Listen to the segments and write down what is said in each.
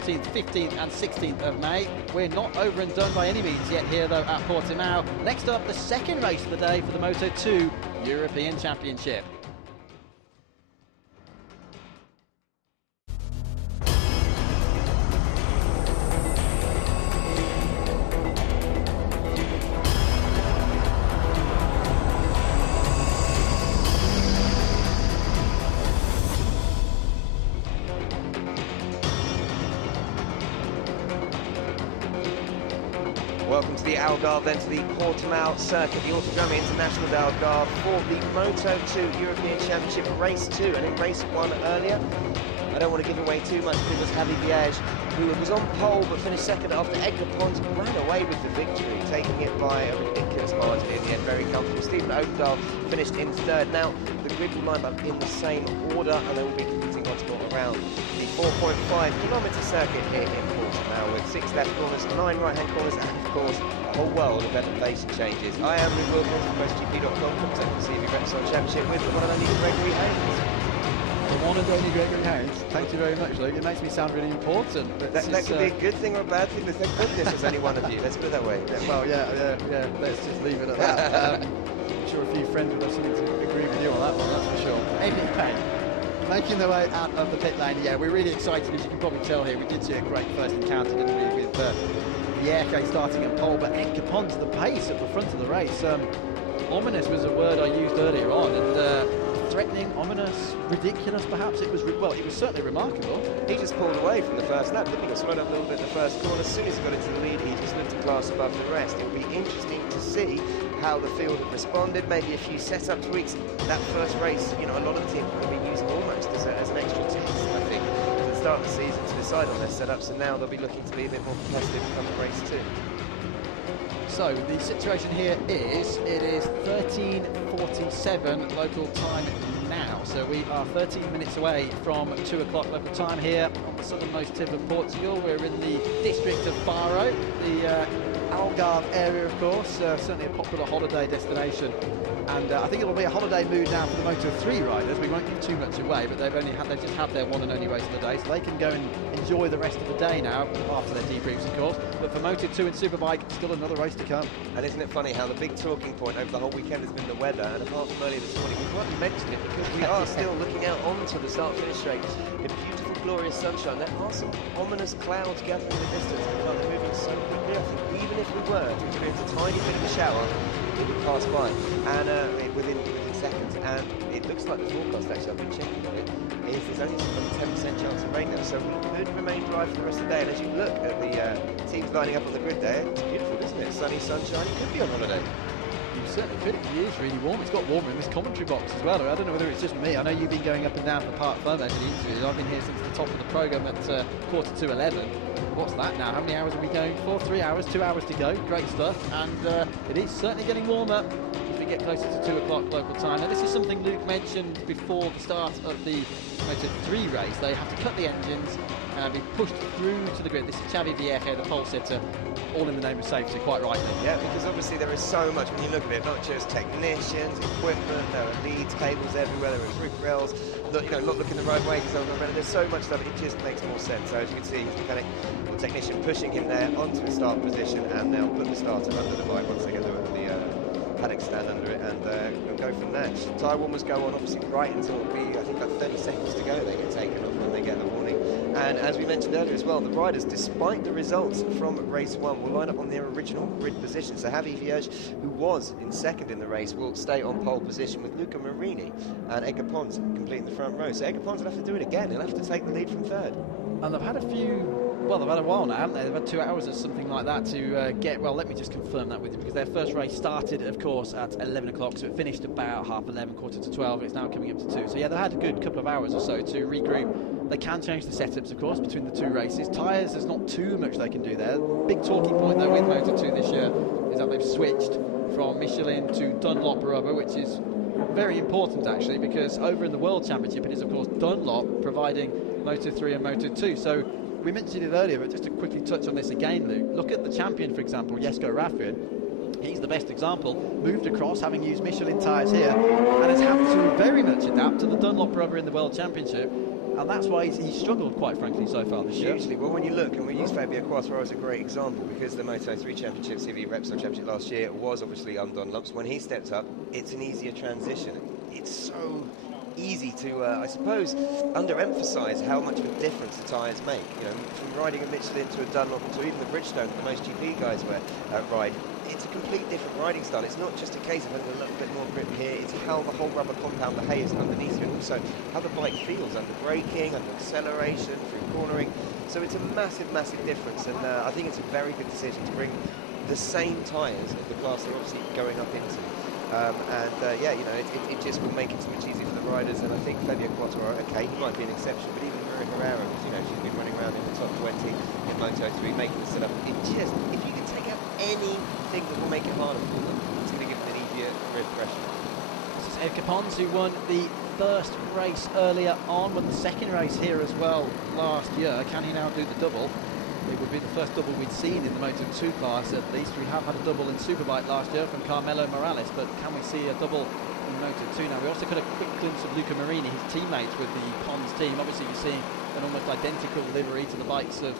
14th, 15th and 16th of May. We're not over and done by any means yet here though at Portimao. Next up, the second race of the day for the Moto2 European Championship. Welcome to the Algarve, then to the Portimao circuit, the Autodromo International de Algarve for the Moto2 European Championship Race 2. And in Race 1 earlier, I don't want to give away too much, but it was Javi Vierge, who was on pole but finished second after Edgar Pons ran away with the victory, taking it by a ridiculous margin in the end, very comfortable. Stephen Oakdale finished in third. Now, the grid will line up in the same order, and they will be competing once more around the 4.5-kilometre circuit here in Portimao, with 6 left corners, 9 right-hand corners, and of course, a whole world of elevation changes. I am Luke Wilkins from MotoGP.com, representing the CEV Repsol Championship with the one and only Gregory Haynes. The one and only Gregory Haynes. Thank you very much, Luke. It makes me sound really important. That could be a good thing or a bad thing. Thank goodness there's only one of you. Let's put it that way. Well, yeah. Let's just leave it at that. I'm sure a few friends would have something to agree with you on that one, that's for sure. Epic Payne making their way out of the pit lane. Yeah, we're really excited, as you can probably tell here. We did see a great first encounter, didn't we, with Vierge starting at pole, but Edgar Pons the pace at the front of the race. Ominous was a word I used earlier on, and threatening, ominous, ridiculous perhaps. It was certainly remarkable. He just pulled away from the first lap, didn't he? Got slowed up a little bit in the first corner. As soon as he got into the lead, he just looked a class above the rest. It will be interesting to see how the field have responded. Maybe a few setup tweaks. That first race, you know, a lot of the teams have been using almost as an extra test, I think, at the start of the season to decide on their setups, and now they'll be looking to be a bit more competitive come race 2. So the situation here is, it is 13:47 local time now. So we are 13 minutes away from 2 o'clock local time here on the southernmost tip of Portugal. We're in the district of Faro, the Algarve area, of course, certainly a popular holiday destination. And I think it'll be a holiday mood now for the Moto3 riders. We won't give too much away, but they've just had their one and only race of the day, so they can go and enjoy the rest of the day now, after their debriefs, of course. But for Moto2 and Superbike, still another race to come. And isn't it funny how the big talking point over the whole weekend has been the weather, and apart from earlier this morning, we can't mention it because we are still looking out onto the start-finish straight in beautiful, glorious sunshine. There are some ominous clouds gathering in the distance, but they're moving so quickly. I think even if we were to experience a tiny bit of a shower, it would pass by, and within seconds. And it looks like the forecast, actually, I've been checking on it, is there's only a 10% chance of rain now, so we could remain dry for the rest of the day. And as you look at the teams lining up on the grid there, it's beautiful, isn't it? Sunny, sunshine. You could be on holiday. You certainly could. It is really warm. It's got warmer in this commentary box as well. I don't know whether it's just me. I know you've been going up and down the Parc Fermé for the interviews. I've been here since the top of the programme at 11:15. What's that now? How many hours are we going for? 3 hours, 2 hours to go. Great stuff. And it is certainly getting warmer as we get closer to 2 o'clock local time. Now, this is something Luke mentioned before the start of the Moto3 race. They have to cut the engines and be pushed through to the grid. This is Javi Vierge, the pole sitter, all in the name of safety, quite rightly. Yeah, because obviously there is so much when you look at it, not just technicians, equipment, there are leads, cables everywhere, there are roof rails, look, you know, not looking the right way because there's so much stuff, it just makes more sense. So as you can see, his mechanic or technician pushing him there onto the start position, and they'll put the starter under the bike once they get the paddock stand under it, and go from there. Tyre warmers go on obviously right until it'll be, I think, about 30 seconds to go. They get taken off when they get the warning. And as we mentioned earlier as well, the riders, despite the results from race 1, will line up on their original grid position. So Javi Vierge, who was in second in the race, will stay on pole position with Luca Marini and Edgar Pons completing the front row. So Edgar Pons will have to do it again. He'll have to take the lead from third. And they've had a few. Well, they've had a while now, haven't they? They've had 2 hours or something like that to get... Well, let me just confirm that with you, because their first race started, of course, at 11 o'clock, so it finished about 11:30, quarter to 12. It's now coming up to 2. So, yeah, they've had a good couple of hours or so to regroup. They can change the setups, of course, between the 2 races. Tyres, there's not too much they can do there. Big talking point, though, with Moto2 this year is that they've switched from Michelin to Dunlop rubber, which is very important, actually, because over in the World Championship, it is, of course, Dunlop providing Moto3 and Moto2. So, we mentioned it earlier, but just to quickly touch on this again, Luke. Look at the champion, for example, Jesko Raffin. He's the best example. Moved across, having used Michelin tyres here, and has had to very much adapt to the Dunlop rubber in the World Championship. and that's why he's struggled, quite frankly, so far this year. Hugely. Well, when you look, and we use Fabio Quartararo as a great example, because the Moto3 Championship, CEV Repsol Championship last year was obviously Don Lumps. When he stepped up, it's an easier transition. It's so easy to, I suppose, underemphasise how much of a difference the tyres make. You know, from riding a Michelin to a Dunlop to even the Bridgestone that most GP guys ride, it's a complete different riding style. It's not just a case of having a little bit more grip here, it's how the whole rubber compound behaves underneath you, and also how the bike feels under braking, under acceleration, through cornering. So it's a massive, massive difference, and I think it's a very good decision to bring the same tyres of the class they're obviously going up into. Yeah, you know, it just will make it so much easier for the riders, and I think Fabio Quartararo, okay, he might be an exception, but even Maria Herrera, you know, she's been running around in the top 20 in Moto3, making the setup. It just, if you can take out anything that will make it harder for them, it's going to give them an easier grid pressure. This is Edgar Pons, who won the first race earlier on, won the second race here as well last year. Can he now do the double? It would be the first double we'd seen in the Moto2 class, at least. We have had a double in Superbike last year from Carmelo Morales, but can we see a double in Moto2 now? We also got a quick glimpse of Luca Marini, his teammate with the Pons team. Obviously, you're seeing an almost identical livery to the bikes of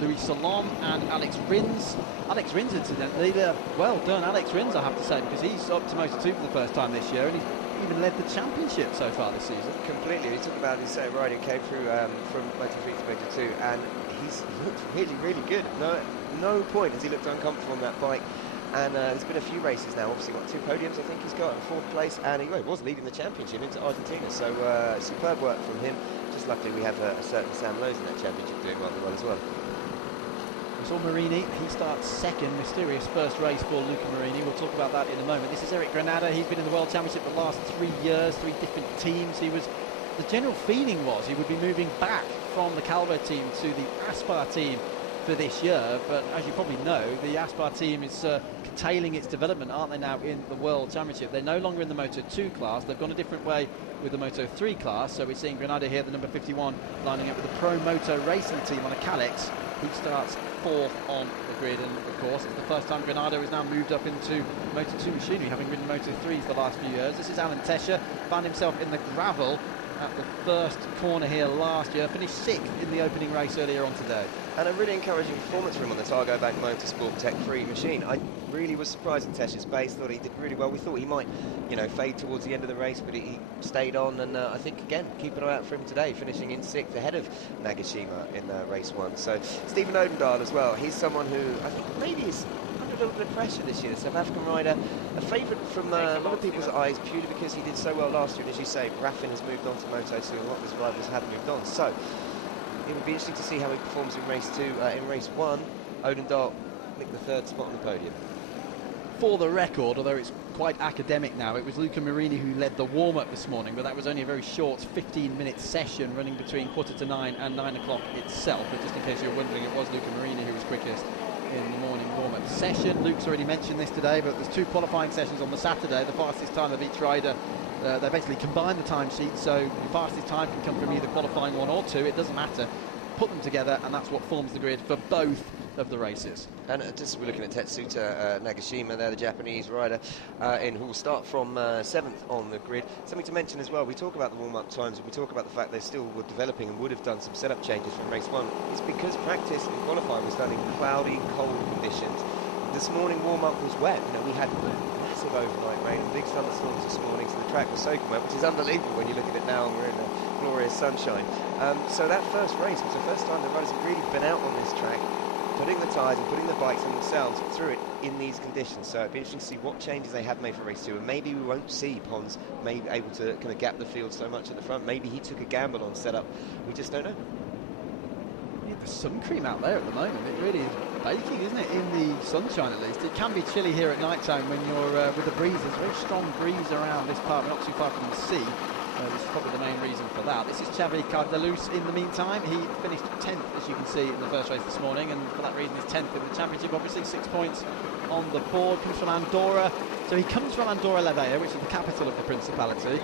Louis Salom and Alex Rins. Alex Rins, incidentally, well done, Alex Rins, I have to say, because he's up to Moto2 for the first time this year, and he's even led the championship so far this season. Completely. We talked about his riding, came through from Moto3 to Moto2, and he's looked really, really good. No point has he looked uncomfortable on that bike. And there's been a few races now, obviously, what, 2 podiums I think he's got, in 4th place, and he was leading the championship into Argentina, so superb work from him. Just luckily we have a certain Sam Lowe's in that championship doing rather well as well. We saw Marini, he starts second, mysterious first race for Luca Marini. We'll talk about that in a moment. This is Eric Granada. He's been in the World Championship the last 3 years, 3 different teams. The general feeling was he would be moving back from the Calvo team to the Aspar team for this year, but as you probably know, the Aspar team is curtailing its development, aren't they, now in the World Championship? They're no longer in the Moto2 class. They've gone a different way with the Moto3 class, so we're seeing Granada here, the number 51, lining up with the Pro Moto Racing team on a Calyx. He starts 4th on the grid, and of course it's the first time Granada has now moved up into Moto2 machinery, having ridden Moto3s the last few years. This is Alan Tesher, found himself in the gravel at the first corner here last year, finished 6th in the opening race earlier on today. And a really encouraging performance for him on the Targo Bank Motorsport Tech-Free machine. I really was surprised at Tesha's pace, thought he did really well. We thought he might, you know, fade towards the end of the race, but he stayed on, and I think, again, keep an eye out for him today, finishing in 6th ahead of Nagashima in race 1. So Stephen Odendahl as well, he's someone who I think maybe is under a little bit of pressure this year. South African rider, a favourite from a lot of people's eyes, purely because he did so well last year, and as you say, Raffin has moved on to Moto2, and a lot of his rivals have moved on. So it would be interesting to see how he performs in race 2. In race 1, Odendahl nicked the 3rd spot on the podium. For the record, although it's quite academic now, it was Luca Marini who led the warm-up this morning, but that was only a very short 15-minute session running between 8:45 and 9 o'clock itself. But just in case you're wondering, it was Luca Marini who was quickest in the morning warm-up session. Luke's already mentioned this today, but there's 2 qualifying sessions on the Saturday. The fastest time of each rider, they basically combine the timesheets, so the fastest time can come from either qualifying 1 or 2, it doesn't matter. Put them together, and that's what forms the grid for both of the races. And just we're looking at Tetsuta Nagashima there, the Japanese rider, who will start from 7th on the grid. Something to mention as well, we talk about the warm-up times, and we talk about the fact they still were developing and would have done some setup changes from race 1. It's because practice and qualifying was done in cloudy, cold conditions. This morning warm-up was wet. You know, we had massive overnight rain and big thunderstorms this morning, so the track was soaking wet, which is unbelievable when you look at it now and we're in the glorious sunshine. So that first race was the first time the riders have really been out on this track, putting the tyres and putting the bikes and themselves through it in these conditions. So it'd be interesting to see what changes they have made for race 2, and maybe we won't see Pons maybe able to kind of gap the field so much at the front. Maybe he took a gamble on setup. We just don't know. Yeah, the sun cream out there at the moment, it really is baking, isn't it, in the sunshine at least. It can be chilly here at night time when you're with the breeze. There's a very strong breeze around this part, we're not too far from the sea. This is probably the main reason for that. This is Xavi Cardelus in the meantime. He finished 10th, as you can see, in the first race this morning, and for that reason he's 10th in the championship. Obviously 6 points on the board. Comes from Andorra. So he comes from Andorra La Vella, which is the capital of the Principality.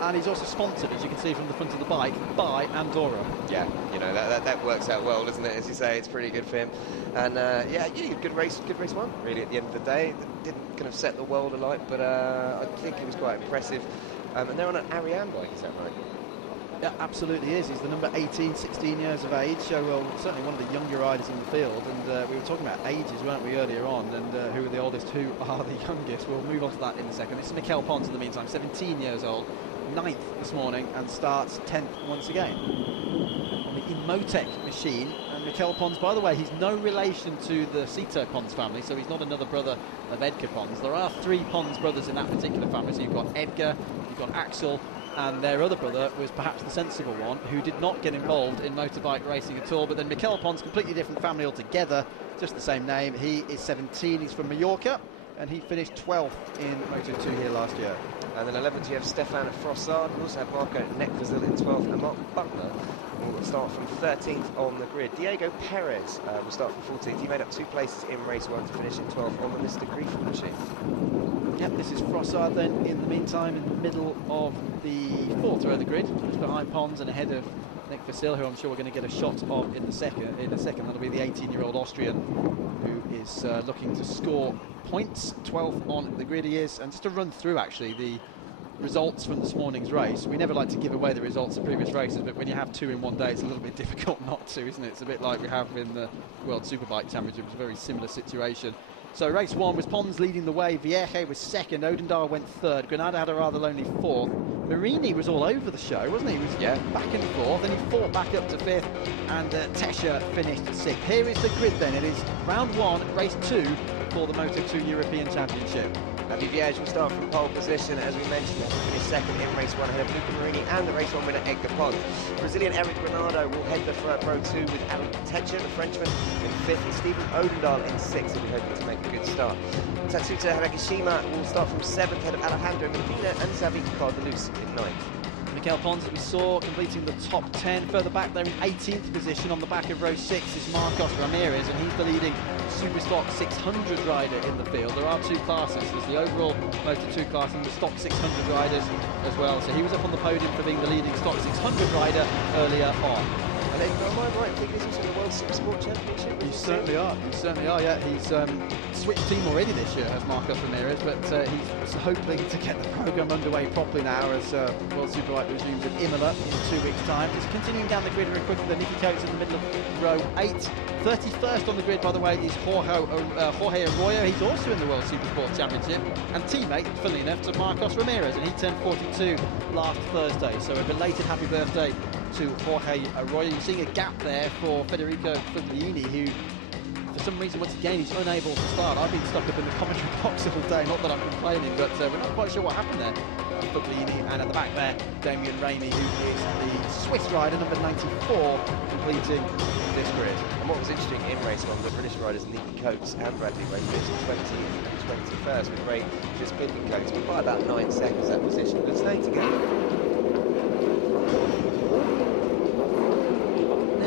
And he's also sponsored, as you can see from the front of the bike, by Andorra. Yeah, you know, that works out well, doesn't it? As you say, it's pretty good for him. And yeah, good race 1, really, at the end of the day. It didn't kind of set the world alight, but I think it was quite impressive. And they're on an Ariane bike, is that right? Yeah, absolutely is. He's the number 18, 16 years of age, so certainly one of the younger riders in the field. And we were talking about ages, weren't we, earlier on, and who are the oldest, who are the youngest. We'll move on to that in a second. This is Mikel Pons in the meantime, 17 years old, 9th this morning, and starts 10th once again on the Imotec machine. And Mikel Pons, by the way, he's no relation to the Cito Pons family, so he's not another brother of Edgar Pons. There are 3 Pons brothers in that particular family, so you've got Edgar, you've got Axel, and their other brother was perhaps the sensible one, who did not get involved in motorbike racing at all. But then Mikel Pons, completely different family altogether, just the same name. He is 17, he's from Mallorca, and he finished 12th in Moto2 here last year. And then 11th you have Stefan Frossard. We also have Marco Nekvazil in 12th, and Mark Butler will start from 13th on the grid. Diego Perez will start from 14th. He made up 2 places in race 1 to finish in 12th on the Mr. Griffin machine. Yep, this is Frossard then in the meantime in the middle of the 4th row of the grid, just behind Pons and ahead of Nick Vasil, who I'm sure we're going to get a shot of in a second. That'll be the 18-year-old Austrian who is looking to score points. 12th on the grid he is. And just to run through actually the results from this morning's race. We never like to give away the results of previous races, but when you have 2 in one day, it's a little bit difficult not to, isn't it? It's a bit like we have in the World Superbike Championship. It's a very similar situation. So race 1 was Pons leading the way, Vierge was 2nd, Odendaal went 3rd, Granada had a rather lonely 4th, Marini was all over the show, wasn't he? He was back and forth, then he fought back up to 5th, and Tesha finished 6th. Here is the grid then. It is round 1, race 2 for the Moto2 European Championship. And Vierge will start from pole position, as we mentioned, as he finished 2nd in race 1 ahead of Luca Marini and the race 1 winner Edgar Pons. Brazilian Eric Granado will head the Pro 2 with Alan Techer, the Frenchman, in 5th, and Stephen Odendaal in 6th, and we're hoping to make a good start. Tatsuta Haragishima will start from 7th, ahead of Alejandro Medina and Xavi Cardelus in 9th. Mikel Pons, as we saw, completing the top 10. Further back there in 18th position on the back of row 6 is Marcos Ramirez, and he's the leading Super Stock 600 rider in the field. There are 2 classes. There's the overall Moto2 class and the Stock 600 riders as well. So he was up on the podium for being the leading Stock 600 rider earlier on. And then, am I right, I think he's also the World Super Sport Championship? You certainly are, yeah. He's switched team already this year, has Marcos Ramirez, but he's hoping to get the programme underway properly now as World Superbike resumes at Imola in 2 weeks' time. Just continuing down the grid very quickly, the Nicky Coates in the middle of row 8. 31st on the grid, by the way, is Jorge Arroyo. He's also in the World Supersport Championship, and teammate, funnily enough, to Marcos Ramirez, and he turned 42 last Thursday. So a belated happy birthday to Jorge Arroyo. You're seeing a gap there for Federico Fugliini, who, for some reason, once again, he's unable to start. I've been stuck up in the commentary box all day, not that I'm complaining, but we're not quite sure what happened there. Fugliini, and at the back there, Damien Ramey, who is the Swiss rider, number 94, completing this grid. And what was interesting in race 1, the British riders Nicky Coates and Bradley Ray finished 20th and 21st, with Ray just beating Coates, but by about 9 seconds that position. Good stay together.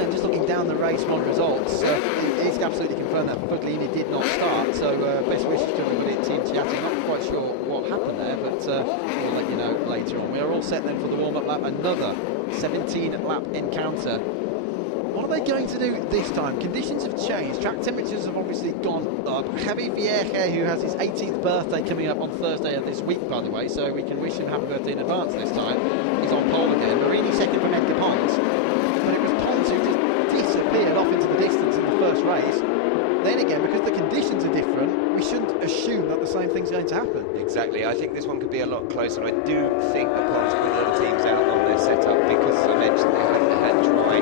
Just looking down the race 1 results, it's absolutely confirmed that Fugliini did not start, so best wishes to everybody at Team Chiatti. Not quite sure what happened there, but we'll let you know later on. We are all set then for the warm-up lap, another 17-lap encounter. What are they going to do this time? Conditions have changed, track temperatures have obviously gone up. Javi Vierge, who has his 18th birthday coming up on Thursday of this week, by the way, so we can wish him happy birthday in advance this time. He's on pole again. Marini second from Edgar Pons, but it was Pons who just disappeared off into the distance in the first race. Then again, because the conditions are different, we shouldn't assume that the same thing's going to happen. Exactly. I think this one could be a lot closer. I do think the Pons put the other teams out on their setup because, as I mentioned, they haven't had dry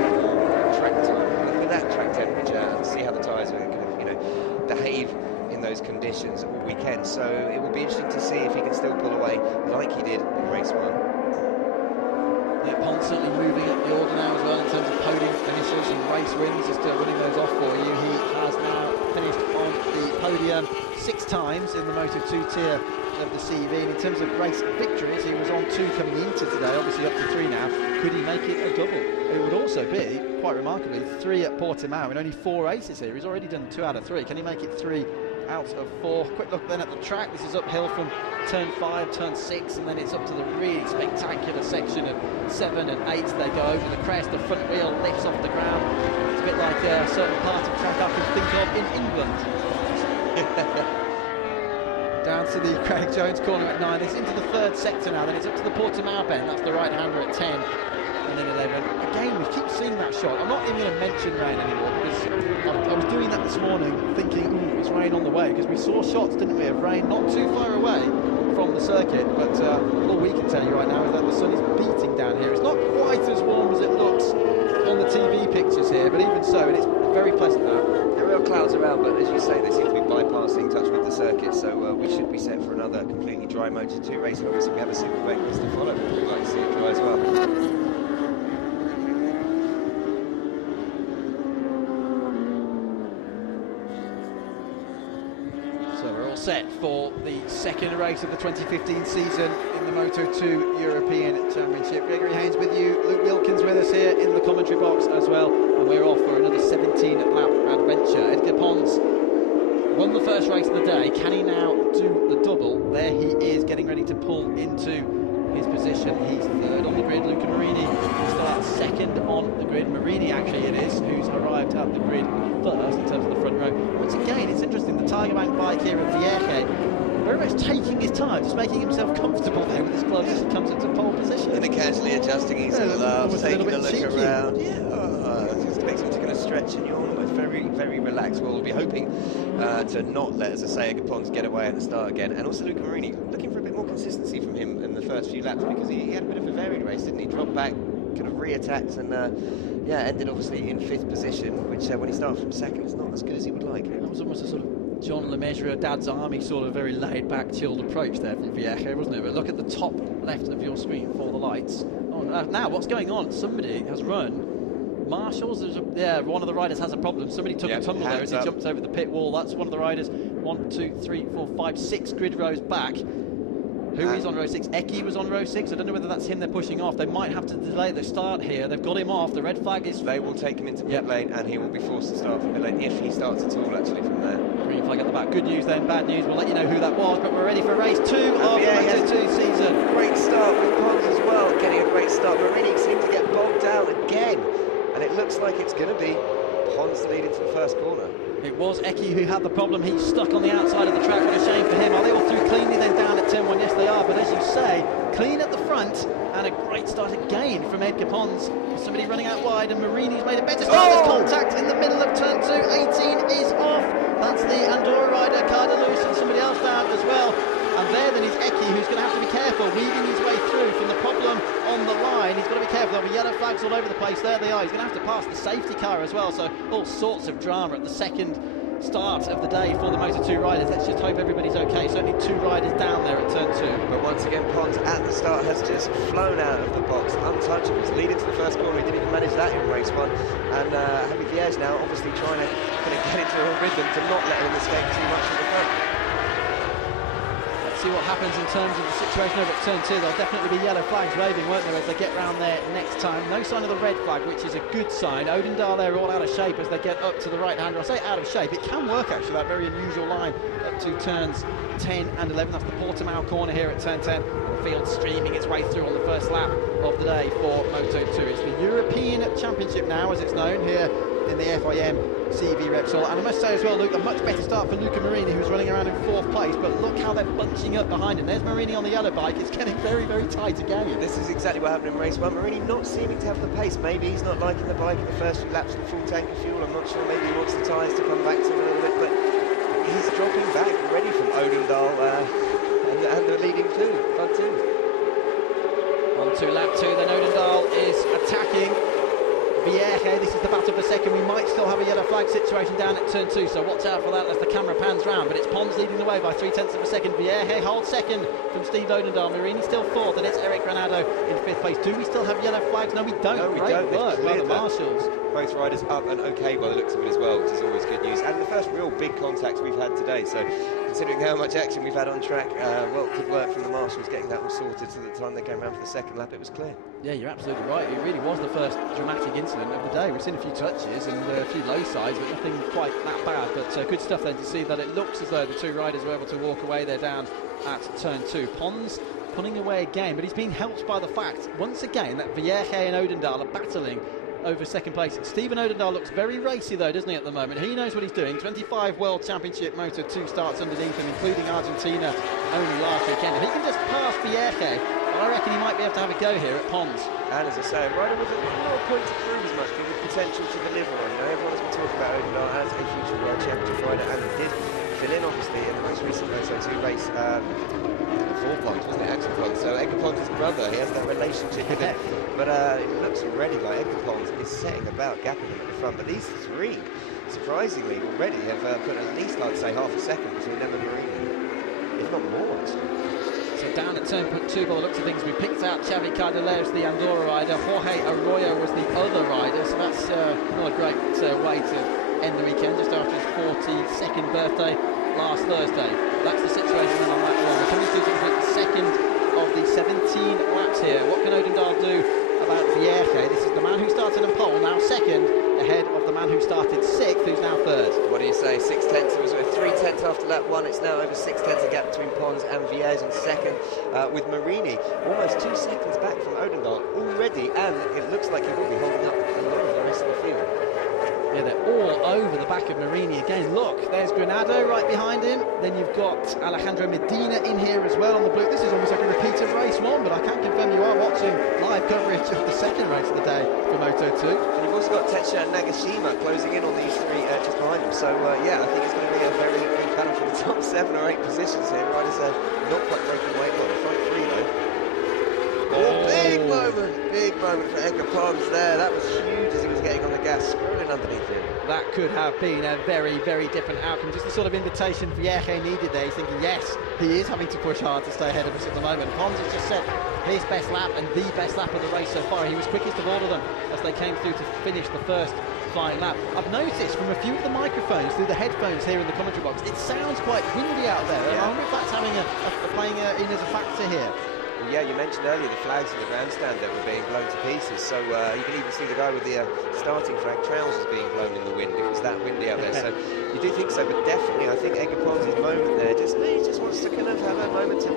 track time. With that track temperature, and see how the tyres are going to, behave in those conditions all weekend. So it will be interesting to see if he can still pull away like he did in race 1. Yeah, Pons certainly moving up the order now as well in terms of podium finishes and race wins, just running those off for you. He has now finished on the podium 6 times in the Moto2 tier of the CV. And in terms of race victories, he was on 2 coming into today, obviously up to 3 now. Could he make it a double? It would also be, quite remarkably, 3 at Portimao in only 4 races here. He's already done 2 out of 3. Can he make it 3 out of 4? Quick look then at the track. This is uphill from turn 5, turn 6, and then it's up to the really spectacular section of 7 and 8. They go over the crest, the front wheel lifts off the ground. It's a bit like a certain part of track I can think of in England. Down to the Craig Jones corner at 9. It's into the 3rd sector now, then it's up to the Portimao bend. That's the right-hander at 10. and then 11. Again, we keep seeing that shot. I'm not even going to mention rain anymore because I was doing that this morning thinking, it's rain on the way, because we saw shots, didn't we, of rain not too far away from the circuit, but all we can tell you right now is that the sun is beating down here. It's not quite as warm as it looks on the TV pictures here, but even so, it's very pleasant now. There are real clouds around, but as you say, they seem to be bypassing touch with the circuit, so we should be set for another completely dry Moto2 race. And obviously we have a super wet race to follow, but we'd like to see it dry as well. So we're all set for the second race of the 2015 season in the Moto2 European Championship. Gregory Haynes with you, Luke Wilkins with us here in the commentary box as well, and we're off for another 17-lap adventure. Edgar Pons won the first race of the day. Can he now do the double? There he is, getting ready to pull into his position. He's third on the grid. Luca Marini starts second on the grid. Marini, actually, it is, who's arrived at the grid first in terms of the front row. Once again, it's interesting, the Tiger Bank bike here of Vierge, very much taking his time, just making himself comfortable there with his gloves as he comes into pole position. And casually adjusting his gloves, taking a look cheeky around. Yeah, just makes him going to stretch and yawn, but very, very relaxed. We'll be hoping to not let, as I say, Edgar Pons get away at the start again. And also Luca Marini, looking for a bit more consistency from him in the first few laps, because he had a bit of a varied race, didn't he? Dropped back, kind of re-attacked, and ended obviously in 5th position, which when he starts from 2nd is not as good as he would like. That was almost a sort of John Lemaitre, Dad's Army sort of very laid-back, chilled approach there from Vierge, wasn't it? But look at the top left of your screen for the lights. Oh, now what's going on? Somebody has run. Marshall's, one of the riders has a problem. Somebody took a tumble there as he jumped over the pit wall. That's one of the riders. 1, 2, 3, 4, 5, 6 grid rows back. Who is on row 6? Eki was on row 6. I don't know whether that's him they're pushing off. They might have to delay the start here. They've got him off. The red flag is... They will take him into pit lane, and he will be forced to start from pit lane if he starts at all, actually, from there. Green flag at the back. Good news then, bad news. We'll let you know who that was, but we're ready for race 2 of the Moto2 season. Great start with Pons as well, getting a great start. Marini seemed to get bogged down again, and it looks like it's going to be Pons to lead into the first corner. It was Eki who had the problem. He's stuck on the outside of the track. What a shame for him. Are they all through cleanly then down at turn 1? Yes, they are. But as you say, clean at the front and a great start again from Edgar Pons. Somebody running out wide, and Marini's made a better start. There's contact in the middle of turn 2. 18 is off. That's the Andorra rider, Cardelus, and somebody else down as well. And there then is Eki, who's going to have to be careful, weaving his way through from the problem on the line. He's got to be careful. There'll be yellow flags all over the place. There they are. He's going to have to pass the safety car as well. So all sorts of drama at the second start of the day for the Moto2 riders. Let's just hope everybody's okay. Certainly 2 riders down there at turn 2. But once again, Pons at the start has just flown out of the box, untouchable. He's leading to the first corner. He didn't even manage that in race 1. And Javi Vierge now obviously trying to get into a rhythm to not let him escape too much from the front. See what happens in terms of the situation over at turn 2. There'll definitely be yellow flags waving, won't there, as they get round there next time. No sign of the red flag, which is a good sign. Odendal there all out of shape as they get up to the right-hander. I say out of shape, it can work actually, that very unusual line up to turns 10 and 11. That's the Portimao corner here at turn 10. The field streaming its way through on the first lap of the day for Moto2. It's the European Championship now, as it's known, here in the FIM CEV Repsol. And I must say as well, Luke, a much better start for Luca Marini, who's running around in 4th place, but look how they're bunching up behind him. There's Marini on the yellow bike. It's getting very, very tight again. This is exactly what happened in race 1. Marini not seeming to have the pace. Maybe he's not liking the bike in the first few laps with full tank of fuel. I'm not sure. Maybe he wants the tyres to come back to him a little bit, but he's dropping back already from Odendal and the leading 2, front 2. On to lap 2, then Odendal is attacking Vierge. This is the battle for second. We might still have a yellow flag situation down at turn 2, so watch out for that as the camera pans round. But it's Pons leading the way by 0.3 of a second. Vierge holds second from Steve Odendal. Marini still 4th, and it's Eric Granado in 5th place. Do we still have yellow flags? No, we don't. No, we Great don't. work by the marshals. Both riders up and okay by the looks of it as well, which is always good news. And the first real big contact we've had today, so considering how much action we've had on track, well, good work from the marshals getting that all sorted, so that the time they came around for the second lap it was clear. Yeah, you're absolutely right. It really was the first dramatic incident of the day. We've seen a few touches and a few low sides, but nothing quite that bad. But good stuff then to see that it looks as though the 2 riders were able to walk away. They're down at turn 2. Pons pulling away again, but he's being helped by the fact, once again, that Vierge and Odendal are battling over second place. Stephen Odendal looks very racy though, doesn't he, at the moment? He knows what he's doing. 25 World Championship Moto2 starts underneath him, including Argentina only last weekend. If he can just pass Vierge but I reckon he might be able to have a go here at Pons. And as I say, a rider with a not a point to prove as much, but with potential to deliver on. You know, everyone's been talking about Odendaal as a future World Championship rider, and he did fill in, obviously, in the most recent Moto2 race. 4 Pons, wasn't it? Axel Pons. So Edgar Pons' brother, he has that relationship with him. But it looks already like Edgar Pons is setting about gapping him at the front. But these three, surprisingly, already have put at least, I'd say, half a second between them and Marini, if not more, actually. So down at turn 2 by the looks of things, we picked out Xavi Cardeleus, the Andorra rider. Jorge Arroyo was the other rider, so that's not a great way to end the weekend, just after his 42nd birthday last Thursday. That's the situation on that one. We're coming through to complete the second of the 17 laps here. What can Odendaal do about Vierge? This is the man who started in pole, now second, ahead of the man who started 6th, who's now 3rd. What do you say? 6 tenths. It was 3 tenths after lap 1. It's now over 6 tenths a gap between Pons and Vierge in second, with Marini almost 2 seconds back from Odendaal already, and it looks like he will be holding up a lot of the rest of the field. Yeah, they're all over the back of Marini again. Look, there's Granado right behind him. Then you've got Alejandro Medina in here as well on the blue. This is almost like a repeat of race 1, but I can confirm you are watching live coverage of the second race of the day for Moto2. And you've also got Tetsuya Nagashima closing in on these three just behind him. So, yeah, I think it's going to be a very big battle for the top 7 or 8 positions here. Riders are not quite breaking away. Well, the front 3, though. Oh, big moment for Edgar Pons there. That was huge as he was getting on the gas, scrolling underneath him. That could have been a very, very different outcome. Just the sort of invitation Vierge needed there. He's thinking, yes, he is having to push hard to stay ahead of us at the moment. Pons has just set his best lap and the best lap of the race so far. He was quickest of all of them as they came through to finish the first flying lap. I've noticed from a few of the microphones through the headphones here in the commentary box, it sounds quite windy out there. Yeah. I wonder if that's having playing in as a factor here. Well, yeah, you mentioned earlier the flags in the grandstand that were being blown to pieces, so you can even see the guy with the starting flag trousers being blown in the wind. It was that windy out there, so you do think so, but definitely I think Edgar Pons' moment there, he just wants to kind of have a moment to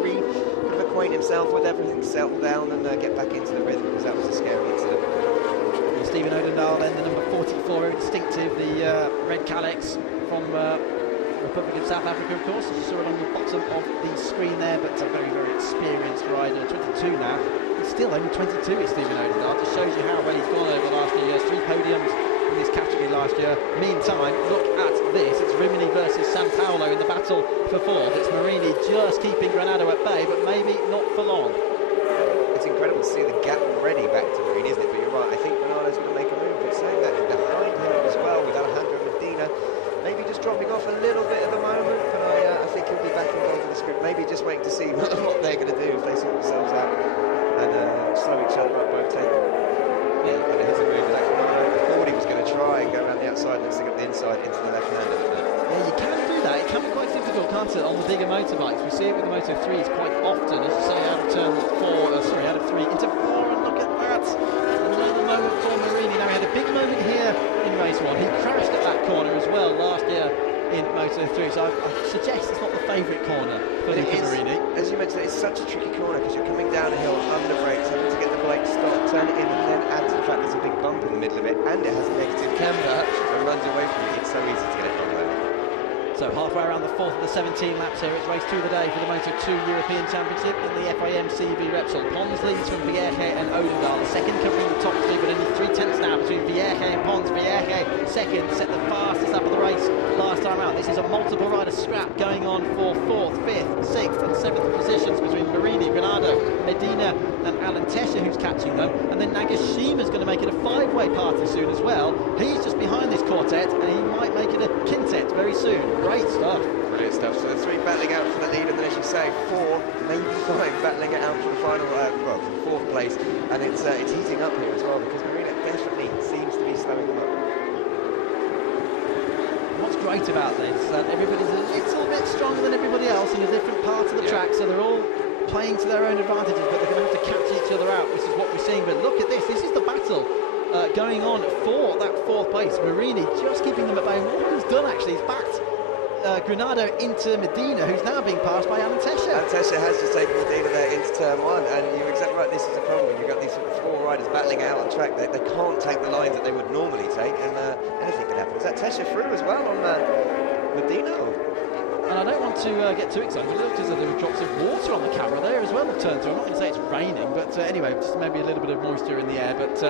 acquaint himself with everything, settle down and get back into the rhythm, because that was a scary incident. Well, Stephen Odendaal then, the number 44, very distinctive, the red calyx from Republic of South Africa, of course, as you saw it on the bottom of the screen there, but a very, very experienced rider, 22 now. He's still only 22, is Stephen Odendaal. Just shows you how well he's gone over the last few years. 3 podiums in this category last year. Meantime, look at this. It's Rimini versus San Paolo in the battle for 4th. It's Marini just keeping Granado at bay, but maybe not for long. It's incredible to see the gap already back to Marini, isn't it? But you're right, I think Granado's going to make a move. But saying that, behind him as well with Alejandro Medina, maybe just dropping off a little bit at the moment, but I think he'll be back involved in the script. Maybe just waiting to see what they're going to do if they sort themselves out and slow each other up both take. Yeah, and here's a move that thought he was going to try and go around the outside and then stick up the inside into the left hand. Yeah, you can do that. It can be quite difficult, can't it, on the bigger motorbikes? We see it with the Moto3s quite often, as you say, out of turn 4, out of 3 into 4, and look at that. Another moment for Marini. Now, he had a big moment here in race 1. He crashed at that corner as well last year in Moto3, so I suggest it's not the favourite corner for Marini. As you mentioned, it's such a tricky corner because you're coming down a hill under brakes, having to get the brake stopped, turn it in, and then add to the fact there's a big bump in the middle of it, and it has a negative camber and runs away from you. It's so easy to get it wrong there. So halfway around the 4th of the 17 laps here, it's race 2 of the day for the Moto2 European Championship in the FIM CEV Repsol. Pons leads from Vierge and Odendaal. The second covering the top 3, but only 3 tenths now between Vierge and Pons. Vierge second, set the fastest lap of the race last time out. This is a multiple rider scrap going on for 4th, 5th, 6th and 7th positions between Marini, Granado, Medina and Alan Tesha, who's catching them. And then Nagashima's going to make it a 5-way party soon as well. He's just behind this quartet and he might make it a quintet very soon. Great stuff. Brilliant stuff. So the 3 battling out for the lead, and then as you say, 4, maybe 5 battling it out for the final, for 4th place. And it's heating up here as well because Marina definitely seems to be slowing them up. What's great about this is that everybody's a little bit stronger than everybody else in a different part of the track, so they're all playing to their own advantages, but they're going to have to catch each other out. This is what we're seeing. But look at this. This is the battle going on for that 4th place. Marini just keeping them at bay. What he's done actually is backed Granado into Medina, who's now being passed by Alan Tesha. Alan Tesha has just taken Medina there into turn 1, and you're exactly right, this is a problem when you've got these sort of 4 riders battling out on track. They can't take the lines that they would normally take, and anything can happen. Is that Tesha through as well on Medina? And I don't want to get too excited, but it looks as though there were drops of water on the camera there as well of turn 2. I'm not going to say it's raining, but anyway, just maybe a little bit of moisture in the air. But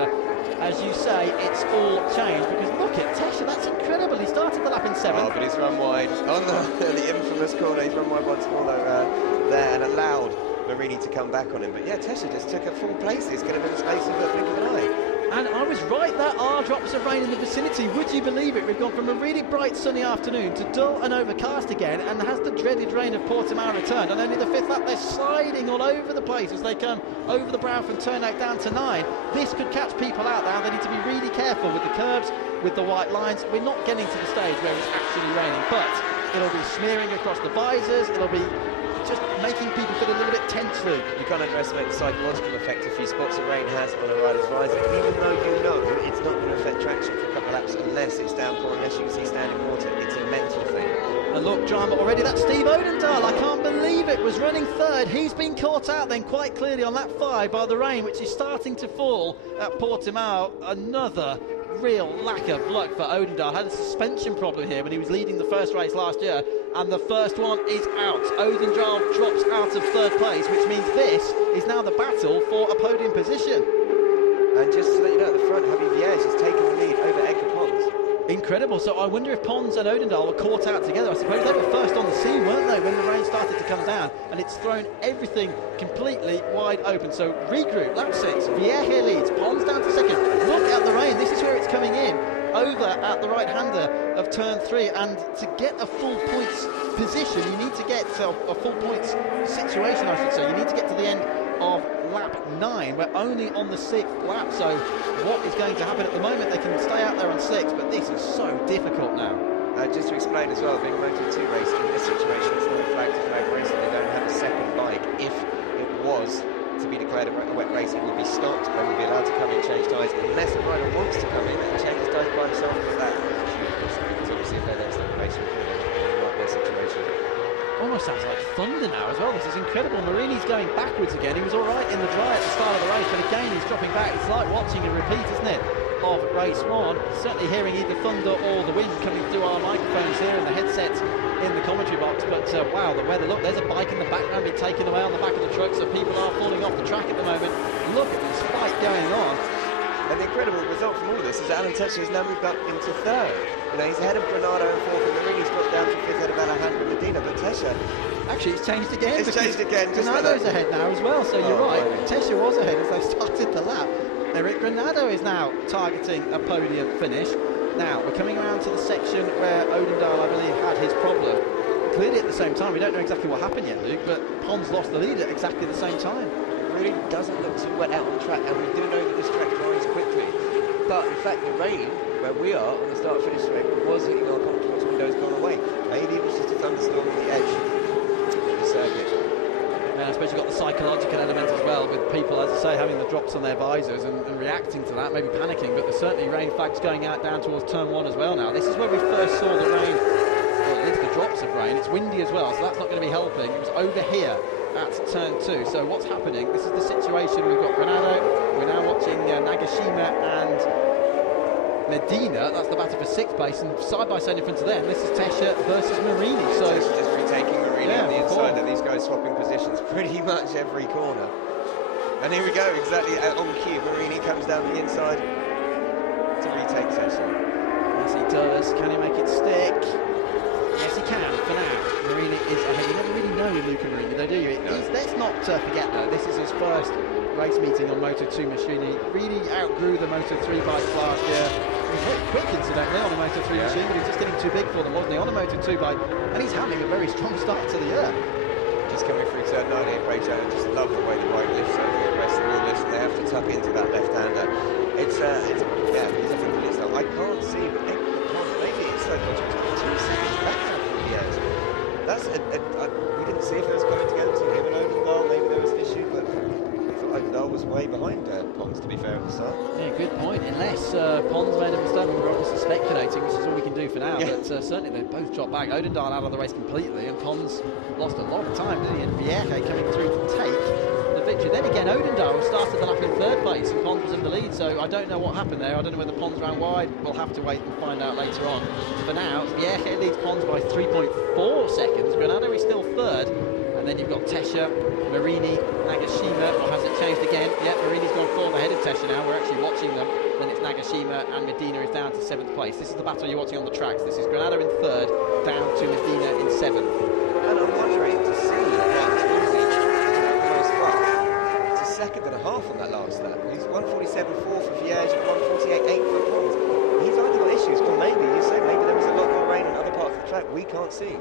as you say, it's all changed, because look at Tesha, that's incredible. He started the lap in 7th. Oh, but he's run wide on the infamous corner. He's run wide once more there and allowed Marini to come back on him. But yeah, Tesha just took a full place. It's going to be the space of the blink of an eye. And I was right, there are drops of rain in the vicinity. Would you believe it? We've gone from a really bright sunny afternoon to dull and overcast again, and has the dreaded rain of Portimao returned? And only the 5th lap, they're sliding all over the place as they come over the brow from turn 8 down to 9. This could catch people out now. They need to be really careful with the curbs, with the white lines. We're not getting to the stage where it's actually raining, but it'll be smearing across the visors. It'll be just making people feel a little bit tense, Luke. You can't underestimate the psychological effect a few spots of rain has on a rider's visor, even though you know it's not going to affect traction for a couple of laps unless it's downpour, unless you can see standing water. It's a mental thing. And look, drama already. That's Steve Odendahl. I can't believe it. Was running 3rd. He's been caught out then quite clearly on lap 5 by the rain, which is starting to fall at Portimao. Another real lack of luck for Odendahl. Had a suspension problem here when he was leading the first race last year, and the first one is out. Odendahl drops out of 3rd place, which means this is now the battle for a podium position. And just to let you know, at the front, Javi Vierge has taken the lead over Edgar Pons. Incredible. So I wonder if Pons and Odendahl were caught out together. I suppose they were first on the scene, weren't they, when the rain started to come down, and it's thrown everything completely wide open. So regroup, lap 6, Vierge leads, Pons down to 2nd. Look at the rain, this is where it's coming in, over at the right-hander of turn 3, and to get a full points position, you need to get a full points situation, I should say. You need to get to the end of lap 9. We're only on the 6th lap, so what is going to happen? At the moment they can stay out there on 6, but this is so difficult now. Just to explain as well, being a Moto2 race in this situation, it's not a flag-to-flag race, and they don't have a second bike. If it was to be declared a wet race, it would be stopped and would be allowed to come in and change tyres, unless the rider wants to come in and change his tyres by himself. But that is obviously if they're the race report, it might be a situation. Almost sounds like thunder now as well. This is incredible. Marini's going backwards again. He was all right in the dry at the start of the race, but again he's dropping back. It's like watching a repeat, isn't it, of race 1. Certainly hearing either thunder or the wind coming through our microphones here and the headsets in the commentary box. But wow, the weather. Look, there's a bike in the background being taken away on the back of the truck, so people are falling off the track at the moment. Look at this fight going on. And the incredible result from all of this is that Alan Tesha has now moved up into 3rd. You know, he's ahead of Granado in 4th, and Marini's dropped down to 5th ahead of Alejandro Medina. But Tesha, actually, it's changed again. It's changed again. Granado's ahead now as well, so you're right. Tesha was ahead as they started the lap. Eric Granado is now targeting a podium finish. Now, we're coming around to the section where Odendahl, I believe, had his problem. Clearly at the same time, we don't know exactly what happened yet, Luke, but Pons lost the lead at exactly the same time. It really doesn't look too wet out on the track, and we do know that this track dries quickly. But in fact, the rain, where we are on the start-finish straight, was hitting our confidence windows gone away. Maybe it was just a thunderstorm on the edge of the circuit. And I suppose you've got the psychological element as well, with people, as I say, having the drops on their visors and reacting to that, maybe panicking, but there's certainly rain flags going out down towards turn 1 as well now. This is where we first saw the rain, or at least the drops of rain. It's windy as well, so that's not going to be helping. It was over here at turn 2. So what's happening? This is the situation. We've got Granado. We're now watching Nagashima and Medina. That's the battle for 6th place, and side by side in front of them, this is Tesha versus Marini. So Tesha just retaking Marini on the inside, and these guys swapping positions pretty much every corner. And here we go, exactly on cue. Marini comes down the inside to retake Tesha. Yes, he does. Can he make it stick? Yes, he can, for now. Marini is ahead. You never really know with Luca Marini, though, do you? No. Let's not forget, though, this is his first race meeting on Moto2 machine. He really outgrew the Moto3 bikes last year. He was very quick, incidentally, on a Moto3 machine, but he was just getting too big for them, wasn't he, on a Moto2 bike? And he's having a very strong start to the year. Just coming through turn 9 here, Craig Jones. Just love the way the bike lifts over the rest of the wheel lifts, and they have to tuck into that left-hander. It's yeah, he's having a brilliant start. I can't see, but maybe it's like 2 seconds back now from the edge. That's we didn't see if it was coming together between him and Odendahl. Maybe there was an issue, but I thought Odendahl was way behind Pons, to be fair, at the start. Yeah, good point. Unless Pons made a mistake, we're obviously speculating, which is all we can do for now. Yeah. But certainly they both dropped back. Odendahl out of the race completely, and Pons lost a lot of time, didn't he? And Vierge coming through to take the the victory. Then again, Odendal started the lap in third place and Pons was in the lead, so I don't know what happened there. I don't know whether Pons ran wide. We'll have to wait and find out later on. For now, Vieja leads Pons by 3.4 seconds. Granado is still third. And then you've got Tesha, Marini, Nagashima, or has it changed again? Yeah, Marini's gone forward ahead of Tesha now. We're actually watching them. Then it's Nagashima and Medina is down to 7th place. This is the battle you're watching on the tracks. This is Granado in 3rd, down to Medina in 7th. And I'm wondering to see that Uzi almost well. It's a second and a half on that last lap. He's 147.4 for Vierge and 148.8 for Pons. He's either got issues, or maybe, you say, maybe there was a lot more rain on other parts of the track we can't see.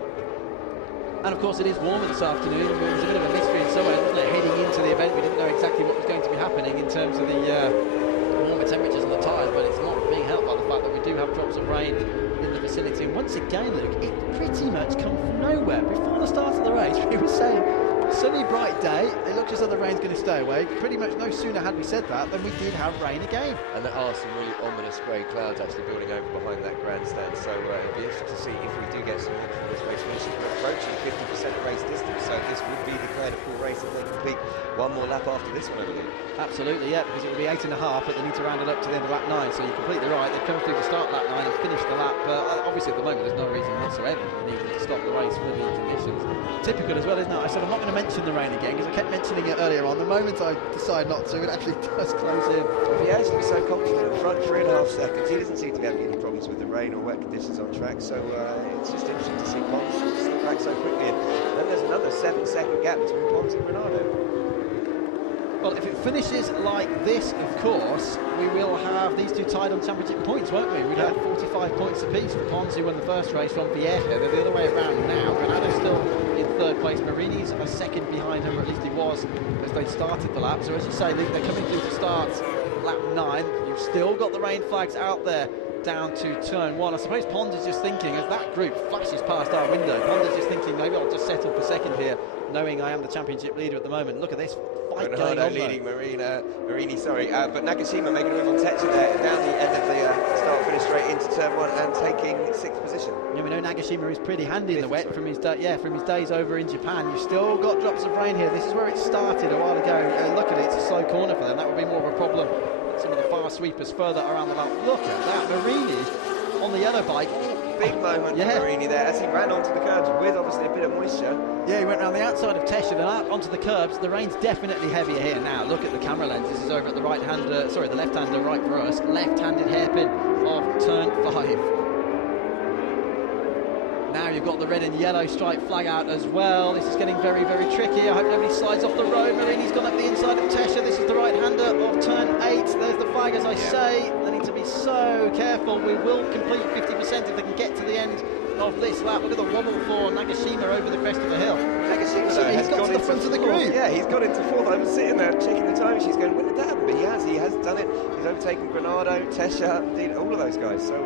And of course it is warmer this afternoon. It was a bit of a mystery in some ways, wasn't it? Heading into the event, we didn't know exactly what was going to be happening in terms of the warmer temperatures on the tyres, but it's not being helped by the fact that we do have drops of rain in the vicinity. And once again, Luke, it pretty much come from nowhere. Before the start of the race, we were saying, sunny, bright day, it looks as though the rain's going to stay away. Pretty much no sooner had we said that than we did have rain again. And there are some really ominous grey clouds actually building over behind that grandstand, so it'll be interesting to see if we do get some more from this race finish. We're approaching 50% of race distance, so this would be the kind of cool race if they complete one more lap after this one, I believe. Absolutely, yeah, because it will be 8.5, but they need to round it up to the end of lap 9, so you're completely right. They've come through to start lap 9 and finish the lap, but obviously at the moment there's no reason whatsoever for needing to stop the race for the conditions. Typical as well, isn't it? I said I'm not going to mention the rain again because I kept mentioning it earlier on. The moment I decide not to, it actually does close in. He actually was so confident up front, 3.5 seconds. He doesn't seem to be having any problems with the rain or wet conditions on track, so it's just interesting to see Pons slip back so quickly. And then there's another 7-second gap between Pons and Granado. Well, if it finishes like this, of course, we will have these two tied on championship points, won't we? We'd have 45 points apiece for Pons, who won the first race, from Vieja. They're the other way around now. Granado's still in 3rd place. Marini's a second behind him, or at least he was, as they started the lap. So as you say, Luke, they're coming through to start lap 9. You've still got the rain flags out there down to turn 1. I suppose Pons is just thinking, as that group flashes past our window, Pons is just thinking, maybe I'll just settle for second here, knowing I am the championship leader at the moment. Look at this fight going on leading Marini, but Nagashima making a move on Tetcher there, down the end of the start-finish straight into turn 1 and taking 6th position. Yeah, we know Nagashima is pretty handy in the wet from his days over in Japan. You've still got drops of rain here. This is where it started a while ago. Look at it, it's a slow corner for them. That would be more of a problem. Some of the fast sweepers further around the lap. Look at that, Marini on the yellow bike. Big moment for Marini there as he ran onto the curbs with obviously a bit of moisture. Yeah, he went around the outside of Tesha, then out onto the curbs. The rain's definitely heavier here now. Look at the camera lens. This is over at the the left-hander right for us. Left-handed hairpin of turn 5. Now you've got the red and yellow stripe flag out as well. This is getting very, very tricky. I hope nobody slides off the road. Marini's gone up the inside of Tesha. This is the right-hander of turn 8. There's the flag, as I say. They need to be so careful. We will complete 50% if they can get to the end of this lap. Look at the wobble for Nagashima over the crest of the hill. Nagashima, though, he's got to the front of the group. Yeah, he's got into 4th. I was sitting there checking the time. She's going, when did that happen? But he has done it. He's overtaken Granado, Tesha, all of those guys. So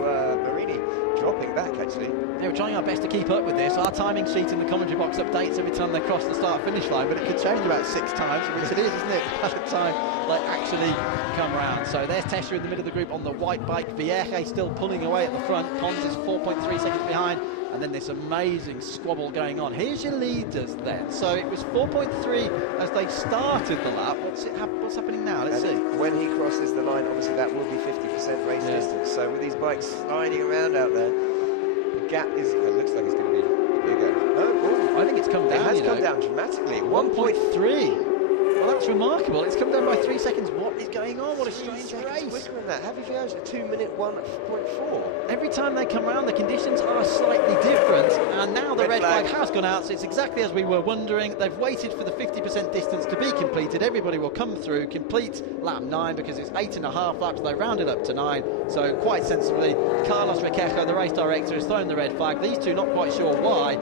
Marini dropping back, actually. Yeah, we're trying our best to keep up with this. Our timing sheet in the commentary box updates every time they cross the start-finish line, but it could change about 6 times, which it is, isn't it, by the time they actually come round. So there's Tesha in the middle of the group on the white bike. Vieja still pulling away at the front. Pons is 4.3 seconds behind. And then this amazing squabble going on. Here's your leaders then. So it was 4.3 as they started the lap. What's happening now? Let's see. When he crosses the line, obviously that will be 50% race distance. So with these bikes sliding around out there, the gap is, it looks like it's going to be bigger. I think it's come down. It has come down dramatically. 1.3. Well, that's remarkable. It's come down by 3 seconds. What is going on? What a strange race. Quicker than that. Have you found a 2-minute 1.4? Every time they come round, the conditions are slightly different. And now the red flag has gone out, so it's exactly as we were wondering. They've waited for the 50% distance to be completed. Everybody will come through, complete lap 9, because it's 8.5 laps. They rounded up to 9. So quite sensibly, Carlos Requejo, the race director, has thrown the red flag. These two not quite sure why.